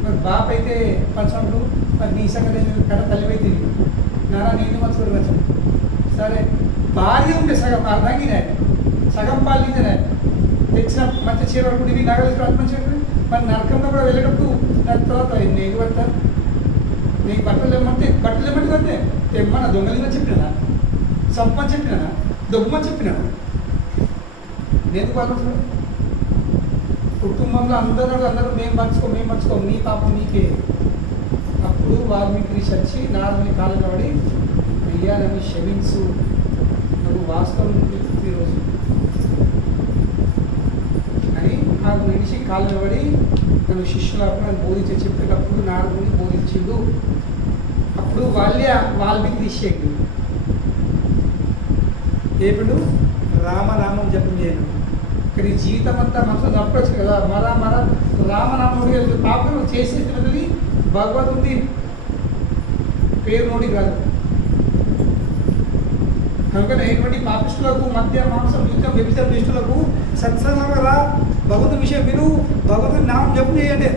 మరి బాప అయితే పంచినప్పుడు మరి నీ సంగతి కడ తల్లిపోయి తిరిగి నానా నేను పంచుకోవడం వచ్చాను. సరే భార్య ఉంటే సగం అర్థంగినా సగం పాలు ఇదేనా తెచ్చిన మంచి చీర వరకు ఇవి నగలు మంచిగా. మరి నరకంలో కూడా వెళ్ళేటప్పుడు దాని తర్వాత నేను పడతాను, నీకు బట్టలు ఇవ్వమంటే తెమ్మన్న దొంగలిందని చెప్పినా చంపని చెప్పినా, దొబ్బమని చెప్పినా, నేను బాగుంటున్నా. కుటుంబంలో అందరూ మేము మర్చుకో నీ పాపం నీకే. అప్పుడు వాల్మీకి ఋషి వచ్చి నారదుని కాళ్ళ పడి, అయ్యా నన్ను క్షమించు, నాకు వాస్తవం ఈరోజు అని ఆ మనిషి కాళ్ళ పడి నన్ను శిష్యులకు నన్ను చెప్పేటప్పుడు నారదుని బోధించిండు. అప్పుడు వాల్మీకి ఋషి ఏపుడు రామనామం జపం చేయను. కానీ జీవితం అంతా మనసులో నప్పచ్చు కదా, మర రామనామం పాపం చేసేది భగవద్గీత పేరు నోడి కాదు. కనుక ఎటువంటి పాపిష్టులకు, మధ్య మాంసం యుద్ధం వ్యభిచార నిష్ఠులకు సత్సంగంగా భగవంతుని విషయం విను, భగవంతుని నామం జపం చేయండి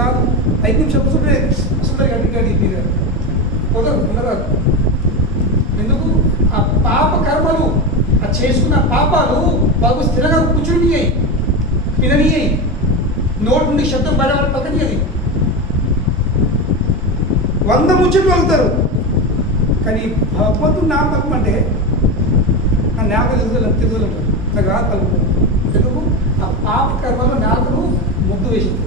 కాదు. 5 నిమిషాలు కూర్చుంటే అసలు గడ్డి కుదరదు, ఉండరాదు. ఎందుకు? ఆ పాప కర్మలు, ఆ చేసుకున్న పాపాలు బాగు స్థిరంగా కూర్చుంటాయి, విననీయాయి, నోటి నుండి శబ్దం బయట పక్కనియది. 100 ముచ్చట్లు వెళ్తారు, కానీ భగవంతుడు నామ పలకమంటే ఆ నాలుగు తిరుగుతుంటారు, నాకు రాదు పలుకుతారు. ఎందుకు? ఆ పాప కర్మలో నాలుగును ముద్దు వేసింది.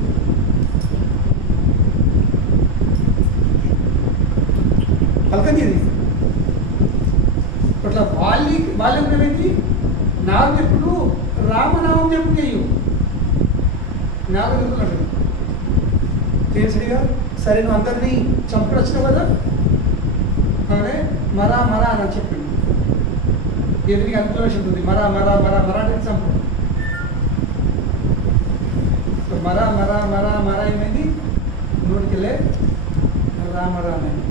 పలకనియది. అట్లా బాల్యం ఏమైంది? నాలుగు ఎప్పుడు రామనామం చెప్పు చేయు, నాలుగు ఎదుగుతున్నాడు తెలిసిగా. సరే నువ్వు అందరినీ చంపడొచ్చినావు కదా, అదే మరా అని చెప్పిండు. ఎదురికి అనుకూలేషన్ ఉంటుంది, మరా అంటే చంపు. మరా ఏమైంది? నోటికెళ్ళే రామరా అనేది.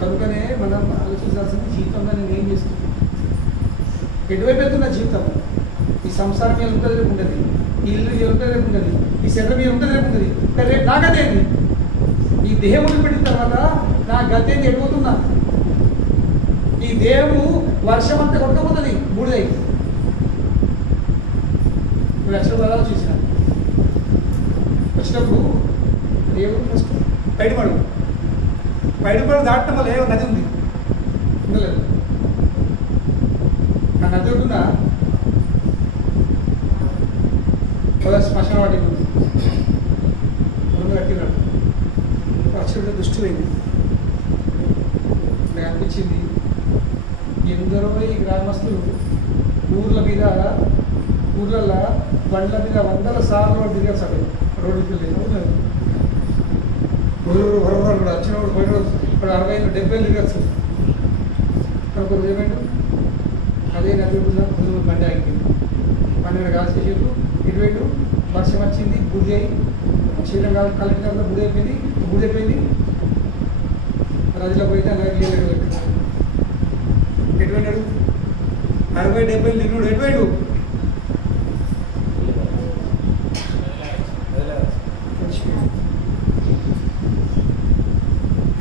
కనుకనే మనం ఆలోచించాల్సింది జీవితంలో నేను ఏం చేస్తున్నాను, ఎటువైపు వెళ్తున్న జీవితం. ఈ సంసారం మీద ఉంటుంది, రేపు ఉంటుంది. ఈ ఇల్లు మీద ఉంటుంది, రేపు ఉంటుంది. ఈ శరీరం మీద ఉంటుంది, రేపు ఉంటుంది. కానీ రేపు నా గత ఏంది? ఈ దేహం పెట్టిన తర్వాత నా గత ఏంది? ఎటుపోతున్నా? ఈ దేహము వర్షం అంతా కొట్టకపోతుంది, బూడిదై. ఇప్పుడు లక్షల చూసిన వచ్చినప్పుడు దేవుడు ఫస్ట్ పైడిపడు దాటడం వల్ల ఏమో నది ఉంది, ఉండలేదు. ఆ నది ఉంటున్నా శ్మశాన వాటి ఉంది, ముందు కట్టినాడు. అక్షరుడు దృష్టి పోయింది. నాకు అనిపించింది, ఎందరో ఈ గ్రామస్తులు ఊర్లలో బండ్ల మీద 100 సార్లు తిరిగారు. సార్ రోడ్డుకి వెళ్ళి కూడా వచ్చినప్పుడు పోయిన ఇప్పుడు 60 70 తిరగచ్చు. ఒకరు ఏమైండు, అదే నది ముందు బండి ఆగిపోయింది. 12 కాల్స్ చేసేట్లు ఇటువైపు వర్షం వచ్చింది, బుడి అయి శరీరం కలిపిన బుడి అయిపోయింది. నదిలో పోయితే నది ఎటువైనాడు? 60 70 తిరుగుడు ఎటువైండు?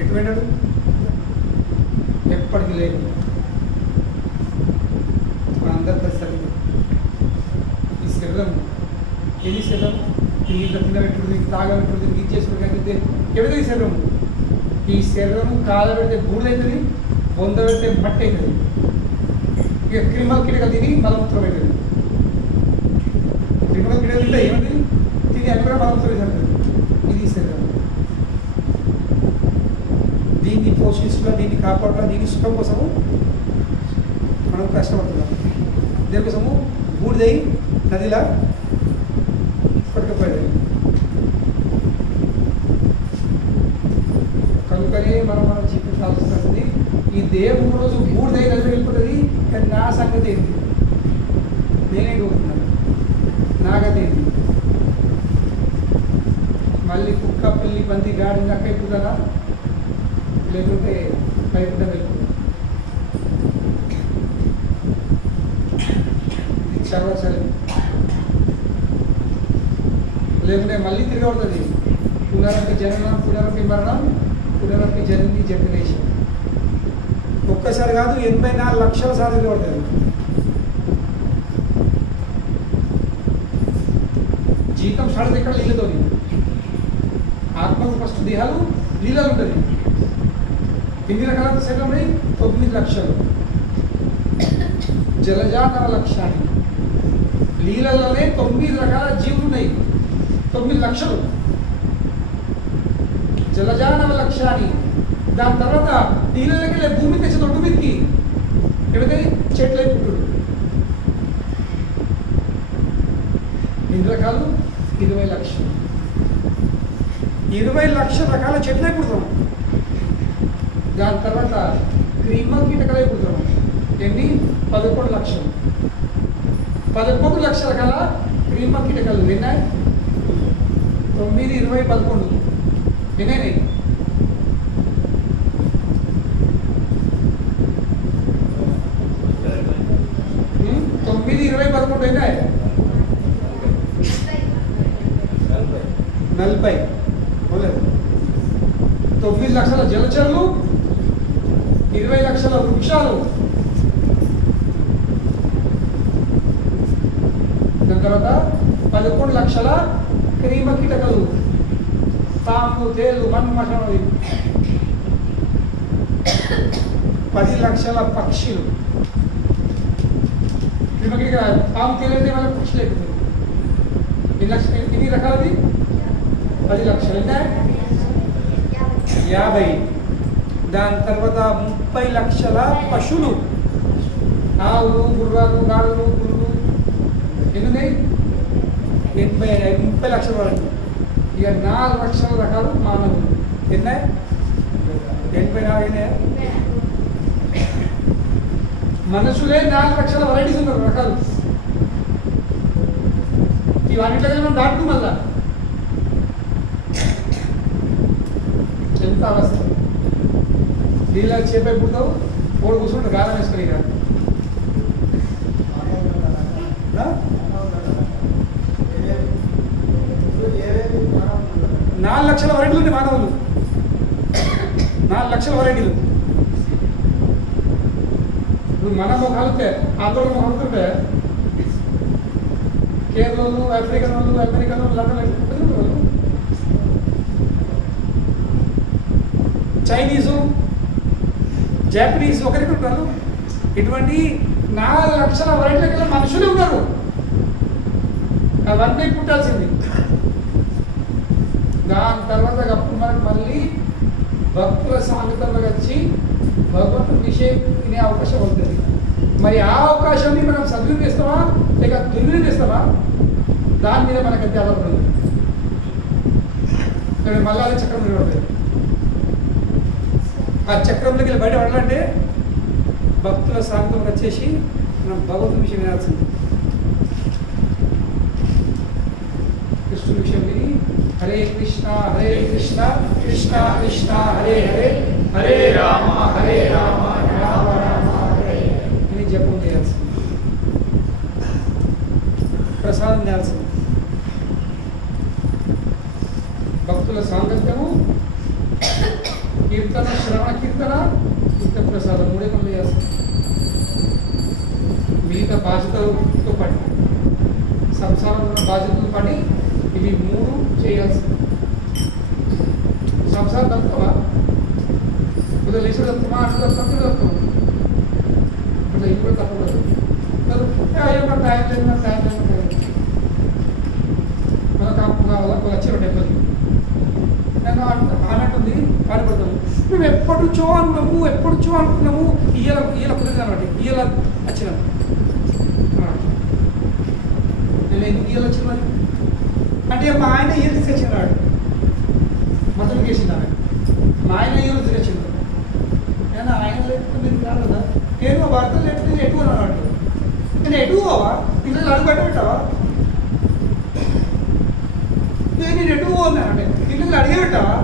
ఎటువైనాడు? ఎప్పటికీ లేదు. మనందరి పరిస్థితి ఈ శరీరం ఏది శరీరం? నీళ్ళు తినబెట్టుడు, నీకు తాగబెట్టుడు, నీకు చేసుకుంటే ఎవరిది ఈ శరీరం? ఈ శరీరం కాలబెడితే బూడిదవుతుంది, బొంద పెడితే మట్టి అవుతుంది. ఇక క్రిమినల్ కిడకలు తిని మలమూత్రం అవుతుంది. క్రిమినల్ కిడకలు తింటే ఏమైంది? తిని అది కూడా మలమూత్రం అవుతుంది. ఇది శరీరం. దీన్ని పోషించడం, దీన్ని కాపాడడం, దీని సుఖం కోసము మనం కష్టపడుతున్నాం. దేనికోసము? బూడిదై నదిలా పట్టుకుపోయేది. కనుకనే మనం జీవించాల్సింది. ఈ దేహం రోజు బూడిదై నదిలో వెళ్ళిపోతుంది. కానీ నా సంగతి ఏంటి? నేనే కోరుతున్నాను, నా గతి ఏంటి? మళ్ళీ కుక్క, పిల్లి, పంది, గాడి నక్క ఎక్కుతారా, లేకుంటే పైపుట వెళ్ళిపోతుంది. చదవచ్చలేదు, లేకుంటే మళ్ళీ తిరగబడుతుంది. పునరపి జననం, పునరపి మరణం, పునరపి జనని జనరేషన్. ఒక్కసారి కాదు, 84 లక్షల సార్లు తిరగబడుతుంది. జీతం స్టార్ట్ ఎక్కడ ఇల్లుతో ఆత్మకు ఫస్ట్ దేహాలు లీలలు ఉంటుంది. ఎన్ని రకాల శరీరం ఉన్నాయి? 9 లక్షలు. జలజానవ లక్షాన్ని లీలలోనే 9 రకాల జీవులు ఉన్నాయి. 9 లక్షలు జలజానవ లక్షాన్ని. దాని తర్వాత నీళ్ళకి వెళ్ళే భూమి తెచ్చి తొట్టు మీదకి ఏమైతే చెట్లే పుట్టుడు. ఎన్ని రకాలు? 20 లక్షలు. 20 లక్షల రకాల చెట్లే పుడతాం. దాని తర్వాత క్రిమ కీటకలే పుడతాం. ఎన్ని? 11 లక్షలు. 11 లక్షల రకాల క్రిమ కీటకాలు విన్నాయి. 9, 20, 11 ఎన్నైనాయి? 9, 20, 11 అయినాయి. 40. 9 లక్షల జలచరులు, 20 లక్షల వృక్షాలు. దాని తర్వాత 11 లక్షల క్రిమ కీటకలు, పాము, తేలు, మన్మషాలు. 10 లక్షల పక్షులు. క్రిమ కీటక పాము, తేలు అయితే మన పక్షులు అయిపోతుంది. ఎన్ని రకాలది? 10 లక్షలు. అంటే 50. దాని తర్వాత 30 లక్షల పశువులు, ఆవులు, గుర్రాలు, గాడులు, పులులు. ఎన్ని? 85. 30 లక్షల వరకు. ఇక 4 లక్షల రకాలు మానవులు. ఎన్ని? 84. మనుషులే 4 లక్షల వెరైటీస్ ఉన్నారు, రకాలు. ఇవన్నిటిలో మనం దాటుకు మళ్ళా ఎంత అవస్థ. నీళ్ళ చేపై పుడతావు, ఓడి కూర్చుంటే గాలం వేసుకొని ఇక్కడ 4 లక్షల వెరైటీలు ఉంటాయి మానవులు. 4 లక్షల వెరైటీలు. ఇప్పుడు మన మొహాలుతే ఆందోళన మొహాలుతుంటే కేరళలు, ఆఫ్రికన్ వాళ్ళు, అమెరికన్ వాళ్ళు, లండన్ వాళ్ళు, చైనీసు, జాపనీస్ ఒకరికి ఉంటారు. ఇటువంటి 4 లక్షల వెరైటీల మనుషులు ఉన్నారు. అవన్నీ పుట్టాల్సింది. దాని తర్వాత అప్పుడు మనకు మళ్ళీ భక్తుల సాంగతంలో వచ్చి భగవంతుని విషయం తినే అవకాశం ఉంటుంది. మరి ఆ అవకాశాన్ని మనం సద్వినియోగిస్తామా లేక దుర్వినియోగిస్తామా? దాని మీద మనకు అంతే ఆధారపడదు. మళ్ళీ అదే చక్రం నిలబడుతుంది. ఆ చక్రంలోకి వెళ్ళి బయట పడాలంటే భక్తుల సాంగతం వచ్చేసి మనం భగవంతుని విషయం వినాల్సింది. కృష్ణుని విషయం విని హరే కృష్ణ కృష్ణ కృష్ణ హరే హరే హరే రామ రామ రామ హరే అని జపం చేయాల్సింది. ప్రసాదం చేయాల్సింది. భక్తుల సాంగత్యము, కీర్తన, శ్రవణ కీర్తన, తీర్థ ప్రసాదం 3 పనులు చేయాల్సింది. మిగతా బాధ్యతలతో పాటు సంసారంలో ఉన్న బాధ్యతలతో పాటు ఇవి 3 చేయాల్సింది. సంసారం తప్పుతావా? కొద్దిగా లేచి తప్పుమా, అట్లా తప్పు తప్పుతాం. అట్లా ఇది కూడా తప్పకూడదు. అయ్యో మన టైం లేదు, మన టైం లేదు, మనకు వచ్చే టెంపుల్కి నేను అన్నట్టుంది పాడిపడతాము. మేము ఎప్పటిచో అనుకున్నాము ఇయ్యాల కుదిరింది అనమాట. ఇయ్యాల వచ్చినాం. నేను ఎందుకు ఇయ్యాల వచ్చిన మరి అంటే మా ఆయన ఇయ్యలు తీసుకొచ్చినాడు. మొత్తం వేసింది ఆమె. మా ఆయన ఇయ్యలు తీసుకొచ్చింది. నేను ఆయన లేకపోతే మీరు కాదు కదా. నేను మా భర్త లేకపోతే ఎటు అన్నట్టు. నేను ఎటు పోవా? పిల్లలు అడుగు బయట పెట్టావా? నేను ఎటు పోన్నానంటే పిల్లలు అడిగే పెట్టావా?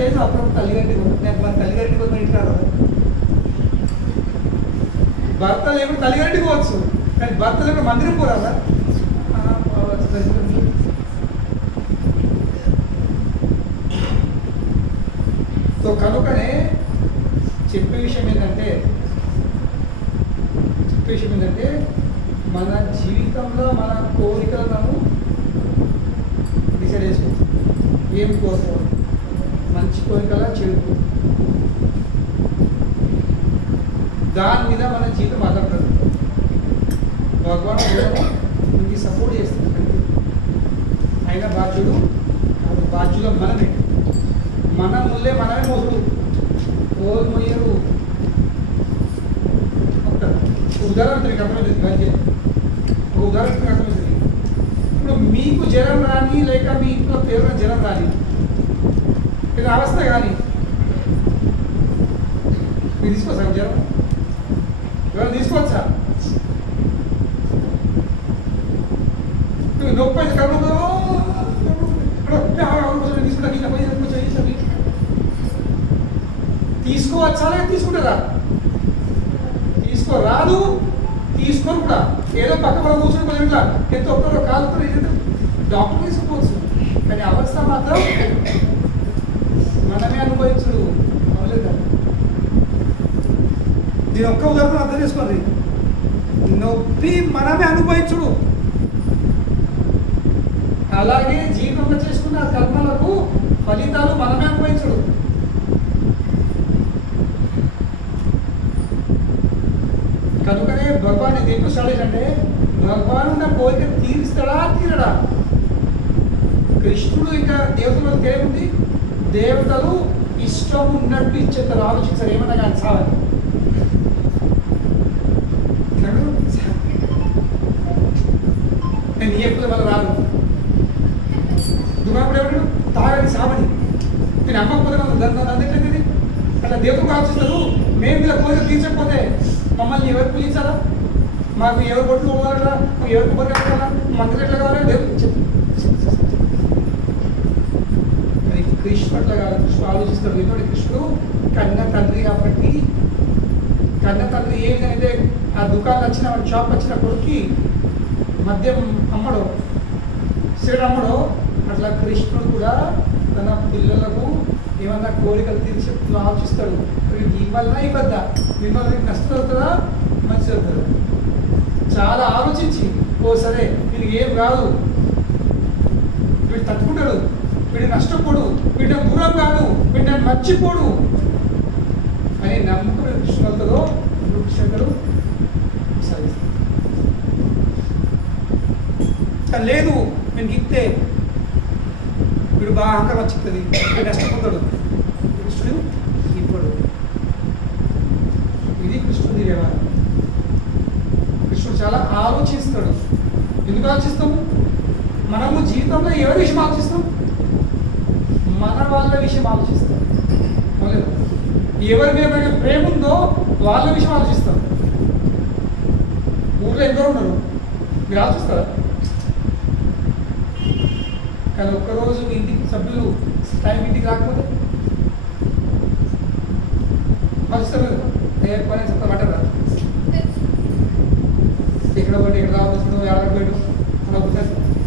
లేదు, అప్పుడు తల్లిగంటికి నేను మన తల్లిగంటికి పోతే ఇంటి రాదు. భర్త లేకుండా తల్లిగంటికి పోవచ్చు, కానీ భర్త లేకుండా మందిరం పోరాదా? సో కనుకనే చెప్పే విషయం ఏంటంటే మన జీవితంలో మన కోరికలను డిసైడ్ చేసుకోవచ్చు. ఏం కోరుకోవాలి, మంచి కోరికలా చెడు, దాని మీద మన జీవితం ఆధారపడుతుంది. భగవాన్ మనకి సపోర్ట్ చేస్తుంది, అయినా బాధ్యుడు అది బాధ్యులం మనమే. మన ముల్లే మనమే మోసుడు, ఓరు మొయ్యరు. ఉదాహరణ మీకు అర్థమవుతుంది కానీ ఒక ఉదాహరణ మీకు అర్థమవుతుంది. ఇప్పుడు మీకు జ్వరం రాని లేక మీ ఇంట్లో పేరున జ్వరం రాని ఇది అవస్థ కానీ మీరు తీసుకోవచ్చా జ్వరం? ఎవరు తీసుకోవచ్చా? నొప్పి అయితే తీసుకోవచ్చా లేక తీసుకుంటారా? తీసుకోరాదు, తీసుకొని కూడా ఏదో పక్క పక్క కూర్చొని కొంచెం ఇట్లా ఎంత ఒక్కరో కాలుతో డాక్టర్ తీసుకోవచ్చు, కానీ అవస్థ మాత్రం మనమే అనుభవించడు. అవలేదు. దీని ఒక్క ఉదాహరణ అర్థం చేసుకోండి. నొప్పి మనమే అనుభవించుడు. అలాగే జీవితంలో చేసుకున్న కర్మలకు ఫలితాలు మనమే అనుభవించడు. కనుకనే భగవాన్ దేనికి స్టార్ట్ అంటే భగవాన్ ఉన్న కోరిక తీరుస్తాడా తీరడా? కృష్ణుడు ఇంకా దేవతలు తెలియముంది, దేవతలు ఇష్టం ఉన్నట్టు ఇచ్చేస్తారు, ఆలోచించారు ఏమన్నా కానీ సావాలి. నేను ఎప్పుడు వల్ల రాను దుకాణం ఎవరు తాగని సావని నేను అమ్మకపోతే అందుకని అట్లా దేవతలు ఆలోచిస్తారు. మేము ఇలా కోరిక తీర్చకపోతే మమ్మల్ని ఎవరు పిలిచారా? మాకు ఎవరు బొట్లు పోవాలరా? ఎవరికి బొట్లు కావాలా? మంత్రులు ఎట్లా కావాలా? దేవుడు కృష్ణుడు అట్లా కాదు. కృష్ణుడు ఆలోచిస్తాడు. ఎందుకంటే కృష్ణుడు కన్న తండ్రి కాబట్టి, కన్న తండ్రి ఏ విధంగా అయితే ఆ దుకాణం వచ్చిన షాప్ వచ్చిన కొడుక్కి మద్యం అమ్మడో సిగరెట్ అమ్మడో అట్లా కృష్ణుడు కూడా తన పిల్లలకు ఏమన్నా కోరికలు తీర్చి ఆలోచిస్తాడు. ఇవల్ల ఇవ్వద్దా, మిమ్మల్ని నష్టం అవుతుందా మంచి అవుతుందా చాలా ఆలోచించి, ఓ సరే వీడికి ఏం కాదు, వీడు తట్టుకుంటాడు, వీడు నష్టపోడు, వీడు దూరం కాదు, వీడు మర్చిపోడు అని నమ్మకం కృష్ణులతో కృష్ణుడు లేదు. నేను ఇస్తే వీడు బాగా అహంకారం వచ్చింది, వీడు నష్టపోతాడు, కృష్ణుడు ఇప్పుడు ఇది కృష్ణుడి వ్యవహారం. కృష్ణుడు చాలా ఆలోచిస్తాడు. ఎందుకు ఆలోచిస్తాము? మనము జీవితంలో ఎవరి విషయం ఆలోచిస్తాం? మన వాళ్ళ విషయం ఆలోచిస్తాం. ఎవరి మీద ప్రేమ ఉందో వాళ్ళ విషయం ఆలోచిస్తాం. ఊళ్ళో ఎందరో ఉన్నారు, మీరు ఆలోచిస్తారా? కానీ ఒక్కరోజు మీ ఇంటికి సభ్యులు టైం ఇంటికి రాకపోతే ఆలోచిస్తారు కదా, ఏ పని చెప్పమంటారా? ఇక్కడ ఒకటి ఇక్కడ రావచ్చు, ఏడబెట్టు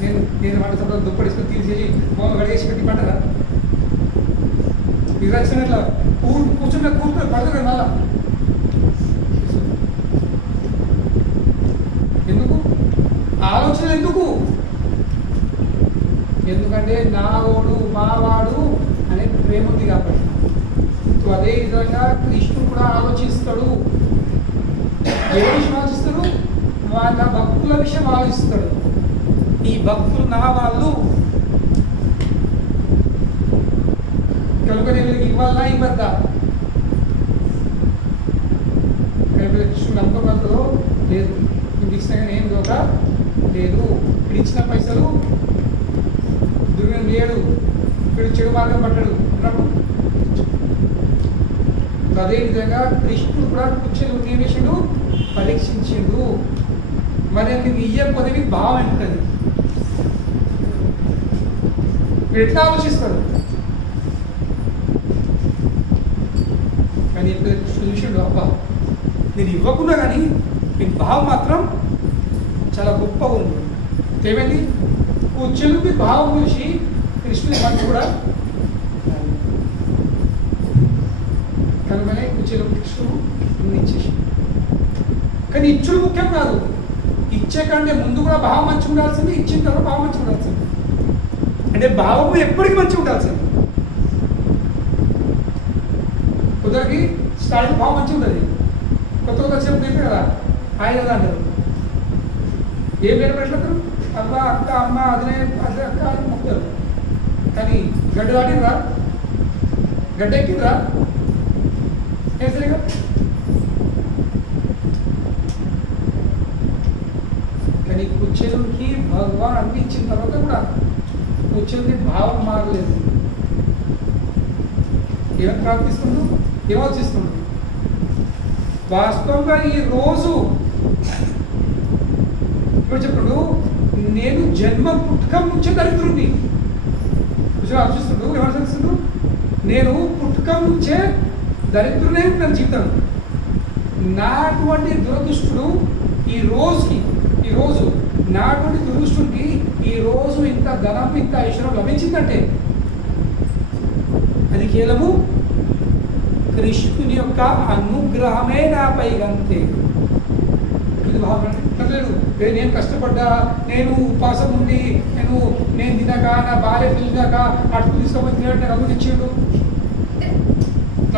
నేను నేను వంట సభలో దుప్పడిసుకొని తీసేసి మొమ్మ గడిగేసి పెట్టి పంటరా? మీరు వచ్చినట్లా కూర్చున్న కూర్చుని పడదు కదా మళ్ళా. ఎందుకు ఆలోచన? ఎందుకు? ఎందుకంటే నావాడు మావాడు అనే ప్రేమ ఉంది కాబట్టి. అదే విధంగా కృష్ణుడు కూడా ఆలోచిస్తాడు. ఏ విషయం ఆలోచిస్తాడు? వాళ్ళ భక్తుల విషయం ఆలోచిస్తాడు. ఈ భక్తులు నా వాళ్ళు కనుక నేను ఇవ్వాలా ఇవ్వద్దా? కృష్ణుడు నమ్మకంతో లేదు, నువ్వు ఇచ్చిన కానీ ఏం దోక లేదు, ఇప్పుడు ఇచ్చిన పైసలు దుర్వినియోగం లేడు, ఇప్పుడు చెడు మార్గం పడ్డాడు అన్నప్పుడు. అదేవిధంగా కృష్ణుడు కూడా కూర్చొని నిమిషుడు పరీక్షించిండు. మరి నీకు ఇయ్యకపోతే నీకు భావం ఉంటుంది. మీరు ఎట్లా ఆలోచిస్తారు? కానీ ఇప్పుడు చూసిండు, అబ్బా నేను ఇవ్వకుండా కానీ మీ భావం మాత్రం చాలా గొప్పగా ఉంది. ఏమైంది? చెలుపి భావం గురించి కృష్ణుని మనసు కూడా కనుకనే చెలుపు కృష్ణుడు ఇచ్చేసి. కానీ ఇచ్చుడు ముఖ్యం కాదు. ఇచ్చే కంటే ముందు కూడా భావం మంచిగా ఉండాల్సింది, ఇచ్చిన తర్వాత భావం మంచిగా ఉండాల్సింది. అంటే అంటే భావము ఎప్పటికీ మంచిగా ఉండాల్సింది. కొందరికి స్టార్టింగ్ భావం మంచిగా ఉంటుంది, కొత్త వచ్చేప్పుడు ఏంటి కదా ఆయన కదా అంటారు. ఏం పేరు పెట్టలేరు, అవ్వ అక్క అమ్మ అదినే అదే అక్క అని మొక్కుతారు. కానీ గడ్డ దాటిందా, గడ్డ ఎక్కిందా, ఏం సరిగా కానీ కుచేలుకి భగవాన్ అన్ని ఇచ్చిన తర్వాత కూడా కుచేలుకి భావం మారలేదు. ఏమని ప్రార్థిస్తుండ్రు, ఏమోచిస్తుండ్రు? వాస్తవంగా ఈ రోజు ఇప్పుడు చెప్పడు, నేను జన్మ పుట్టుక నుంచే దరిద్రుడిని ఆలోచిస్తుండ్రు. ఎవరు తెలుస్తుండ్రు? నేను పుట్టుక నుంచే దరిద్రునే నా జీవితం. నాటువంటి దురదృష్టుడు ఈ రోజు నాటువంటి దురదృష్టుడికి ఈ రోజు ఇంత ధనం ఇంత ఐశ్వర్యం లభించిందంటే అది కేవలము కృష్ణుని యొక్క అనుగ్రహమే నాపై అంతే. ఇది భావలేదు. నేను కష్టపడ్డా, నేను ఉపాసం ఉండి, నేను తినక, నా భార్య తినక అటుకు తీసుకోమని తినట్టు నాకు అభివృద్ధి ఇచ్చాడు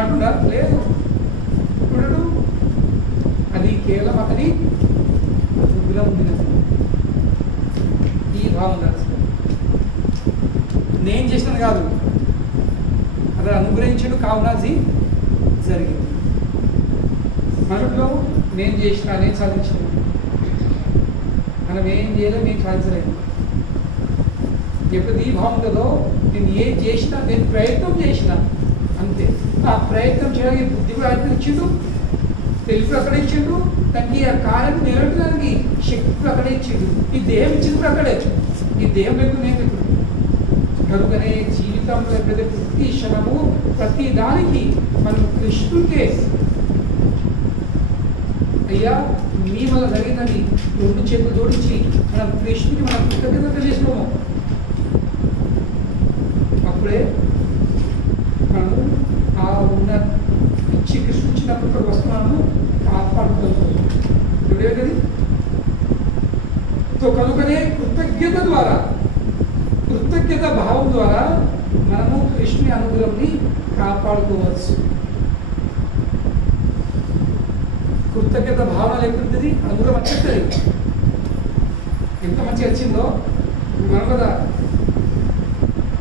అంటుండా? లేదు. ఇప్పుడు అది కేవలం అతని అనుగ్రహం ఉంది. ఈ భావం నేను చేసినది కాదు, అతను అనుగ్రహించాడు కావునది జరిగింది. మనలో నేను చేసిన, నేను సాధించిన, మనం ఏం చేయలేదు, నేను సాధించలేదు. ఎప్పుడు ఈ భావం ఉంటుందో, నేను ఏం చేసినా, నేను ప్రయత్నం చేసిన అంతే. ఆ ప్రయత్నం చేయడానికి బుద్ధి కూడా ఆయన ఇచ్చిండు, తెలుపు అక్కడే ఇచ్చిండు, దానికి ఆ కార్యం నిలబెట్టడానికి శక్తి కూడా అక్కడే ఇచ్చిండు, ఈ దేహం ఇచ్చింది కూడా అక్కడే ఇచ్చిండు. ఈ దేహం లేకుండా నేను ఇప్పుడు కనుకనే జీవితంలో ఎప్పుడైతే ప్రతి క్షణము ప్రతి దానికి మనం కృష్ణుడికే అయ్యా మీ వల్ల జరిగిందని 2 చేతులు జోడించి మనం కృష్ణుడికి మనం కృతజ్ఞత చేసుకోము, అప్పుడే మనము ఆ ఉన్న ఇచ్చి కృష్ణుడు ఇచ్చినప్పుడు వస్తున్నాము కాపాడుకుంటాం. ఇప్పుడేది కనుకనే కృతజ్ఞత భావం ద్వారా మనము కృష్ణుని అనుగ్రహాన్ని కాపాడుకోవచ్చు. కృతజ్ఞత భావన లేకుంటుంది, అనుగ్రహం వచ్చేస్తుంది. ఎంత మంచిగా వచ్చిందో మనం కదా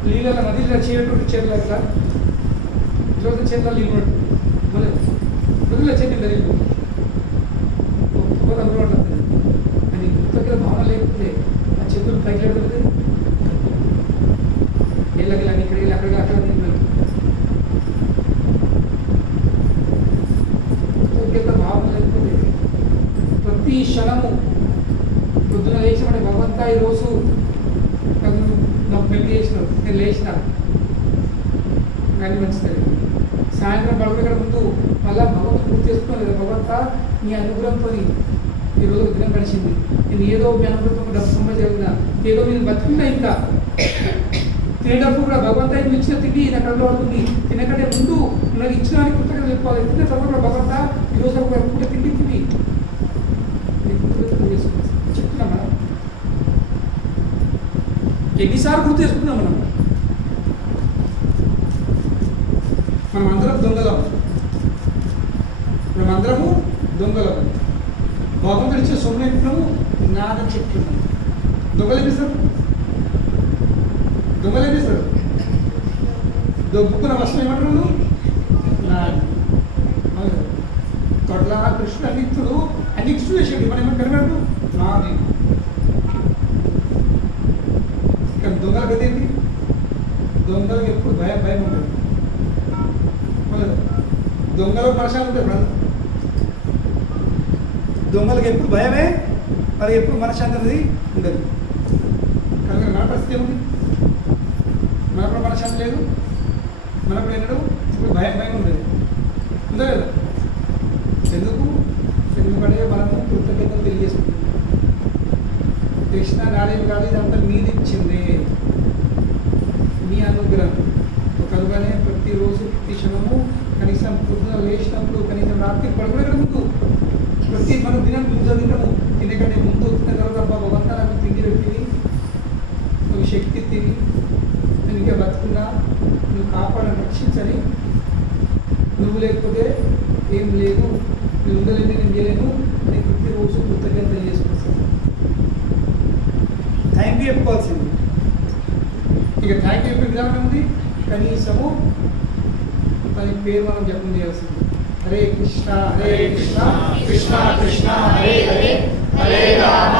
నీళ్ళ నదిలో చేయటువంటి చేతులు అట్లా ఈరోజు చేతుల నీళ్ళు మళ్ళీ నదిలో చేతులు నీళ్ళు అనుగ్రహం ఉంటుంది. అని కృతజ్ఞత భావన లేకపోతే ఆ చేతులు పైకి లేకపోతే ఇళ్ళకి ఇక్కడ అక్కడికి అక్కడ కృతజ్ఞత భావన లేకపోతే ప్రతి క్షణము పొద్దున లేచినప్పుడు భగవంతా ఈరోజు నాకు పెళ్లి చేసినావు, నేను లేచిన కానీ మంచిది. సాయంత్రం పడుకునే ముందు మళ్ళీ భగవంతుడు గుర్తు చేసుకోలేదు, భగవంతా నీ అనుగ్రహంతో ఈరోజు దినం గడిచింది, నేను ఏదో మీ అనుగ్రహంతో డబ్బు సంపాదించిన, ఏదో నేను బతుకున్నా, ఇంకా తినేటప్పుడు కూడా భగవంతా నువ్వు ఇచ్చిన తిండి నాకు కళ్ళు పడుతుంది, తినకంటే ముందు నాకు ఇచ్చిన అని కృతజ్ఞత చెప్పుకోవాలి. తినే తర్వాత కూడా భగవంతా ఈరోజు ఒక పూట తిండి తిని చెప్తున్నాం. మనం ఎన్నిసార్లు గుర్తు చేసుకున్నాం? మనం అందరం దొంగలం, మనమందరము దొంగలం. భగవంతుడు ఇచ్చే సొమ్ము ఎప్పుడూ నాదని చెప్తున్నాం. దొంగలేపిస్తారు, దొబ్బుకున్న వస్తువు ఏమంటున్నాను నాది. తొట్ల కృష్ణుడు అన్నితుడు అన్నిక్షుడు వేసాడు, మనం ఏమన్నా కనిపెట్టు నాది. కానీ దొంగల గది ఏంటి? దొంగలకు ఎప్పుడు భయం ఉంటుంది. దొంగలకు మనశాలు ఉంటాయి. దొంగలకు ఎప్పుడు భయమే, మరి ఎప్పుడు మనశాంతి అనేది ఉండదు. కనుక మన పరిస్థితి ఏముంది? మనప్పుడు మనశాంతి లేదు, మనప్పుడు ఎన్నడూ ఇప్పుడు భయం ఉండదు, ఉందా లేదా? ఎందుకంటే మనము కృతజ్ఞతలు తెలియజేసుకుంటాం. కృష్ణ నాడేమి కాదు, ఇదంతా మీది ఇచ్చింది, మీ అనుగ్రహం. కనుకనే ప్రతిరోజు ప్రతి క్షణము కనీసం పొద్దున లేచినప్పుడు, కనీసం రాత్రి పడుకునే ముందు, ప్రతి మనం దినం ముందు తింటాము. ఎందుకంటే ముందు తిన్న తర్వాత భగవంతా నాకు తిండి పెట్టింది, ఒక శక్తి తిని నువ్వు లేకపోతే ఏం లేదు, నువ్వు ఉండలేదు, నేను చేయలేను అని ప్రతిరోజు కృతజ్ఞతలు చేసుకొస్తాను. థ్యాంక్ యూ చెప్పుకోవాల్సింది. ఇక థ్యాంక్ యూ చెప్పే విధానం ఉంది. కనీసము దాని పేరు మనం జపం చేయాల్సింది. హరే కృష్ణ హరే కృష్ణ కృష్ణ కృష్ణ హరే హరే హరే రామ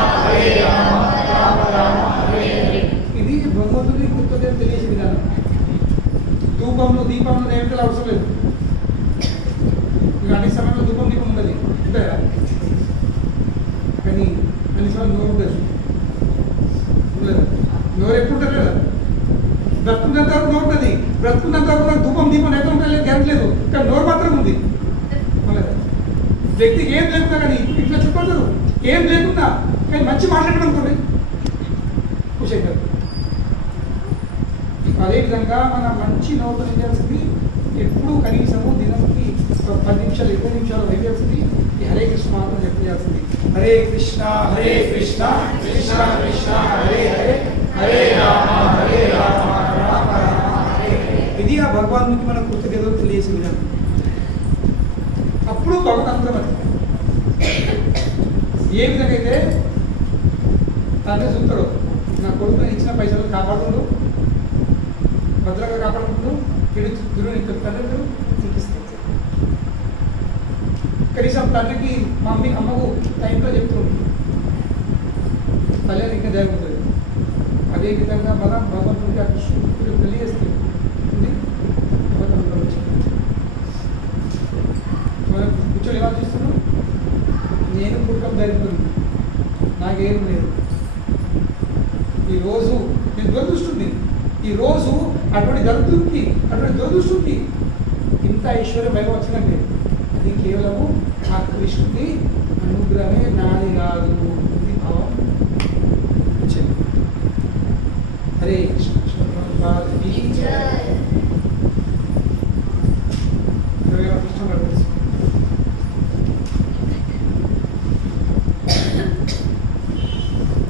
రామ రామ హరే హరే. ఇది భగవంతుడి కృతజ్ఞత తెలియజే విధానం. ధూపంలో దీపంలో నైవేద్యాలు అవసరం లేదు. ఇక అన్ని సమయంలో ధూపం దీపం ఉండదు ఉంటాయా? కానీ అన్ని సమయంలో నోరు ఉండదు. నోరు ఎప్పుడు ఉంటుంది కదా, బ్రతుకున్నంత వరకు నోరు ఉంటుంది. బ్రతుకున్నంత వరకు నాకు ధూపం దీపం ఎక్కడ ఉంటుంది గ్యారెంటీ లేదు, కానీ నోరు మాత్రం ఉంది. వ్యక్తికి ఏం లేకున్నా కానీ ఇట్లా చెప్పారు, ఏం లేకున్నా కానీ మంచి మాట్లాడడం అనుకోండి ఖుషి అవుతారు. అదేవిధంగా మన మంచి నోరు ఏం చేయాల్సింది, ఎప్పుడు కనీసము దినంకి 10 నిమిషాలు 20 నిమిషాలు వేయాల్సింది ఈ హరే కృష్ణ మాత్రం చెప్పాల్సింది. హరే కృష్ణ కృష్ణ కృష్ణ హరే హరే హరే రామ రామ రామ హరే హరే. ఇది ఆ భగవానునికి మన కృతజ్ఞతలు తెలియజేసే విధానం. అప్పుడు భగవంతుడు ఏ విధంగా అయితే తండ్రి చూస్తాడు, నా కొడుకుని ఇచ్చిన పైసలు కాపాడుకుంటూ భద్రంగా కాపాడుకుంటూ గురువుని తండ్రి చూపిస్తాడు. కనీసం తండ్రికి మమ్మీ అమ్మకు టైంలో చెప్తూ ఉంటుంది, తల్లి ఇంకా జరుగుతుంది. అదేవిధంగా మనం భగవంతుడికి ఆ కృష్ణుడికి తెలియజేస్తుంది. మనం కూర్చొని ఎలా చూస్తున్నాం, నేను కుటుంబం జరుగుతుంది, నాకేం లేదు. ఈరోజు నేను దురదృష్టి, ఈరోజు అటువంటి దరిద్రుడికి అటువంటి దురదృష్టికి ఇంత ఐశ్వర్యం వైభవం వచ్చిందంటే అది కేవలము ఆ కృష్ణుడి అనుగ్రహమే, నాది కాదు. ఇది భావం వచ్చింది. హరే కృష్ణ.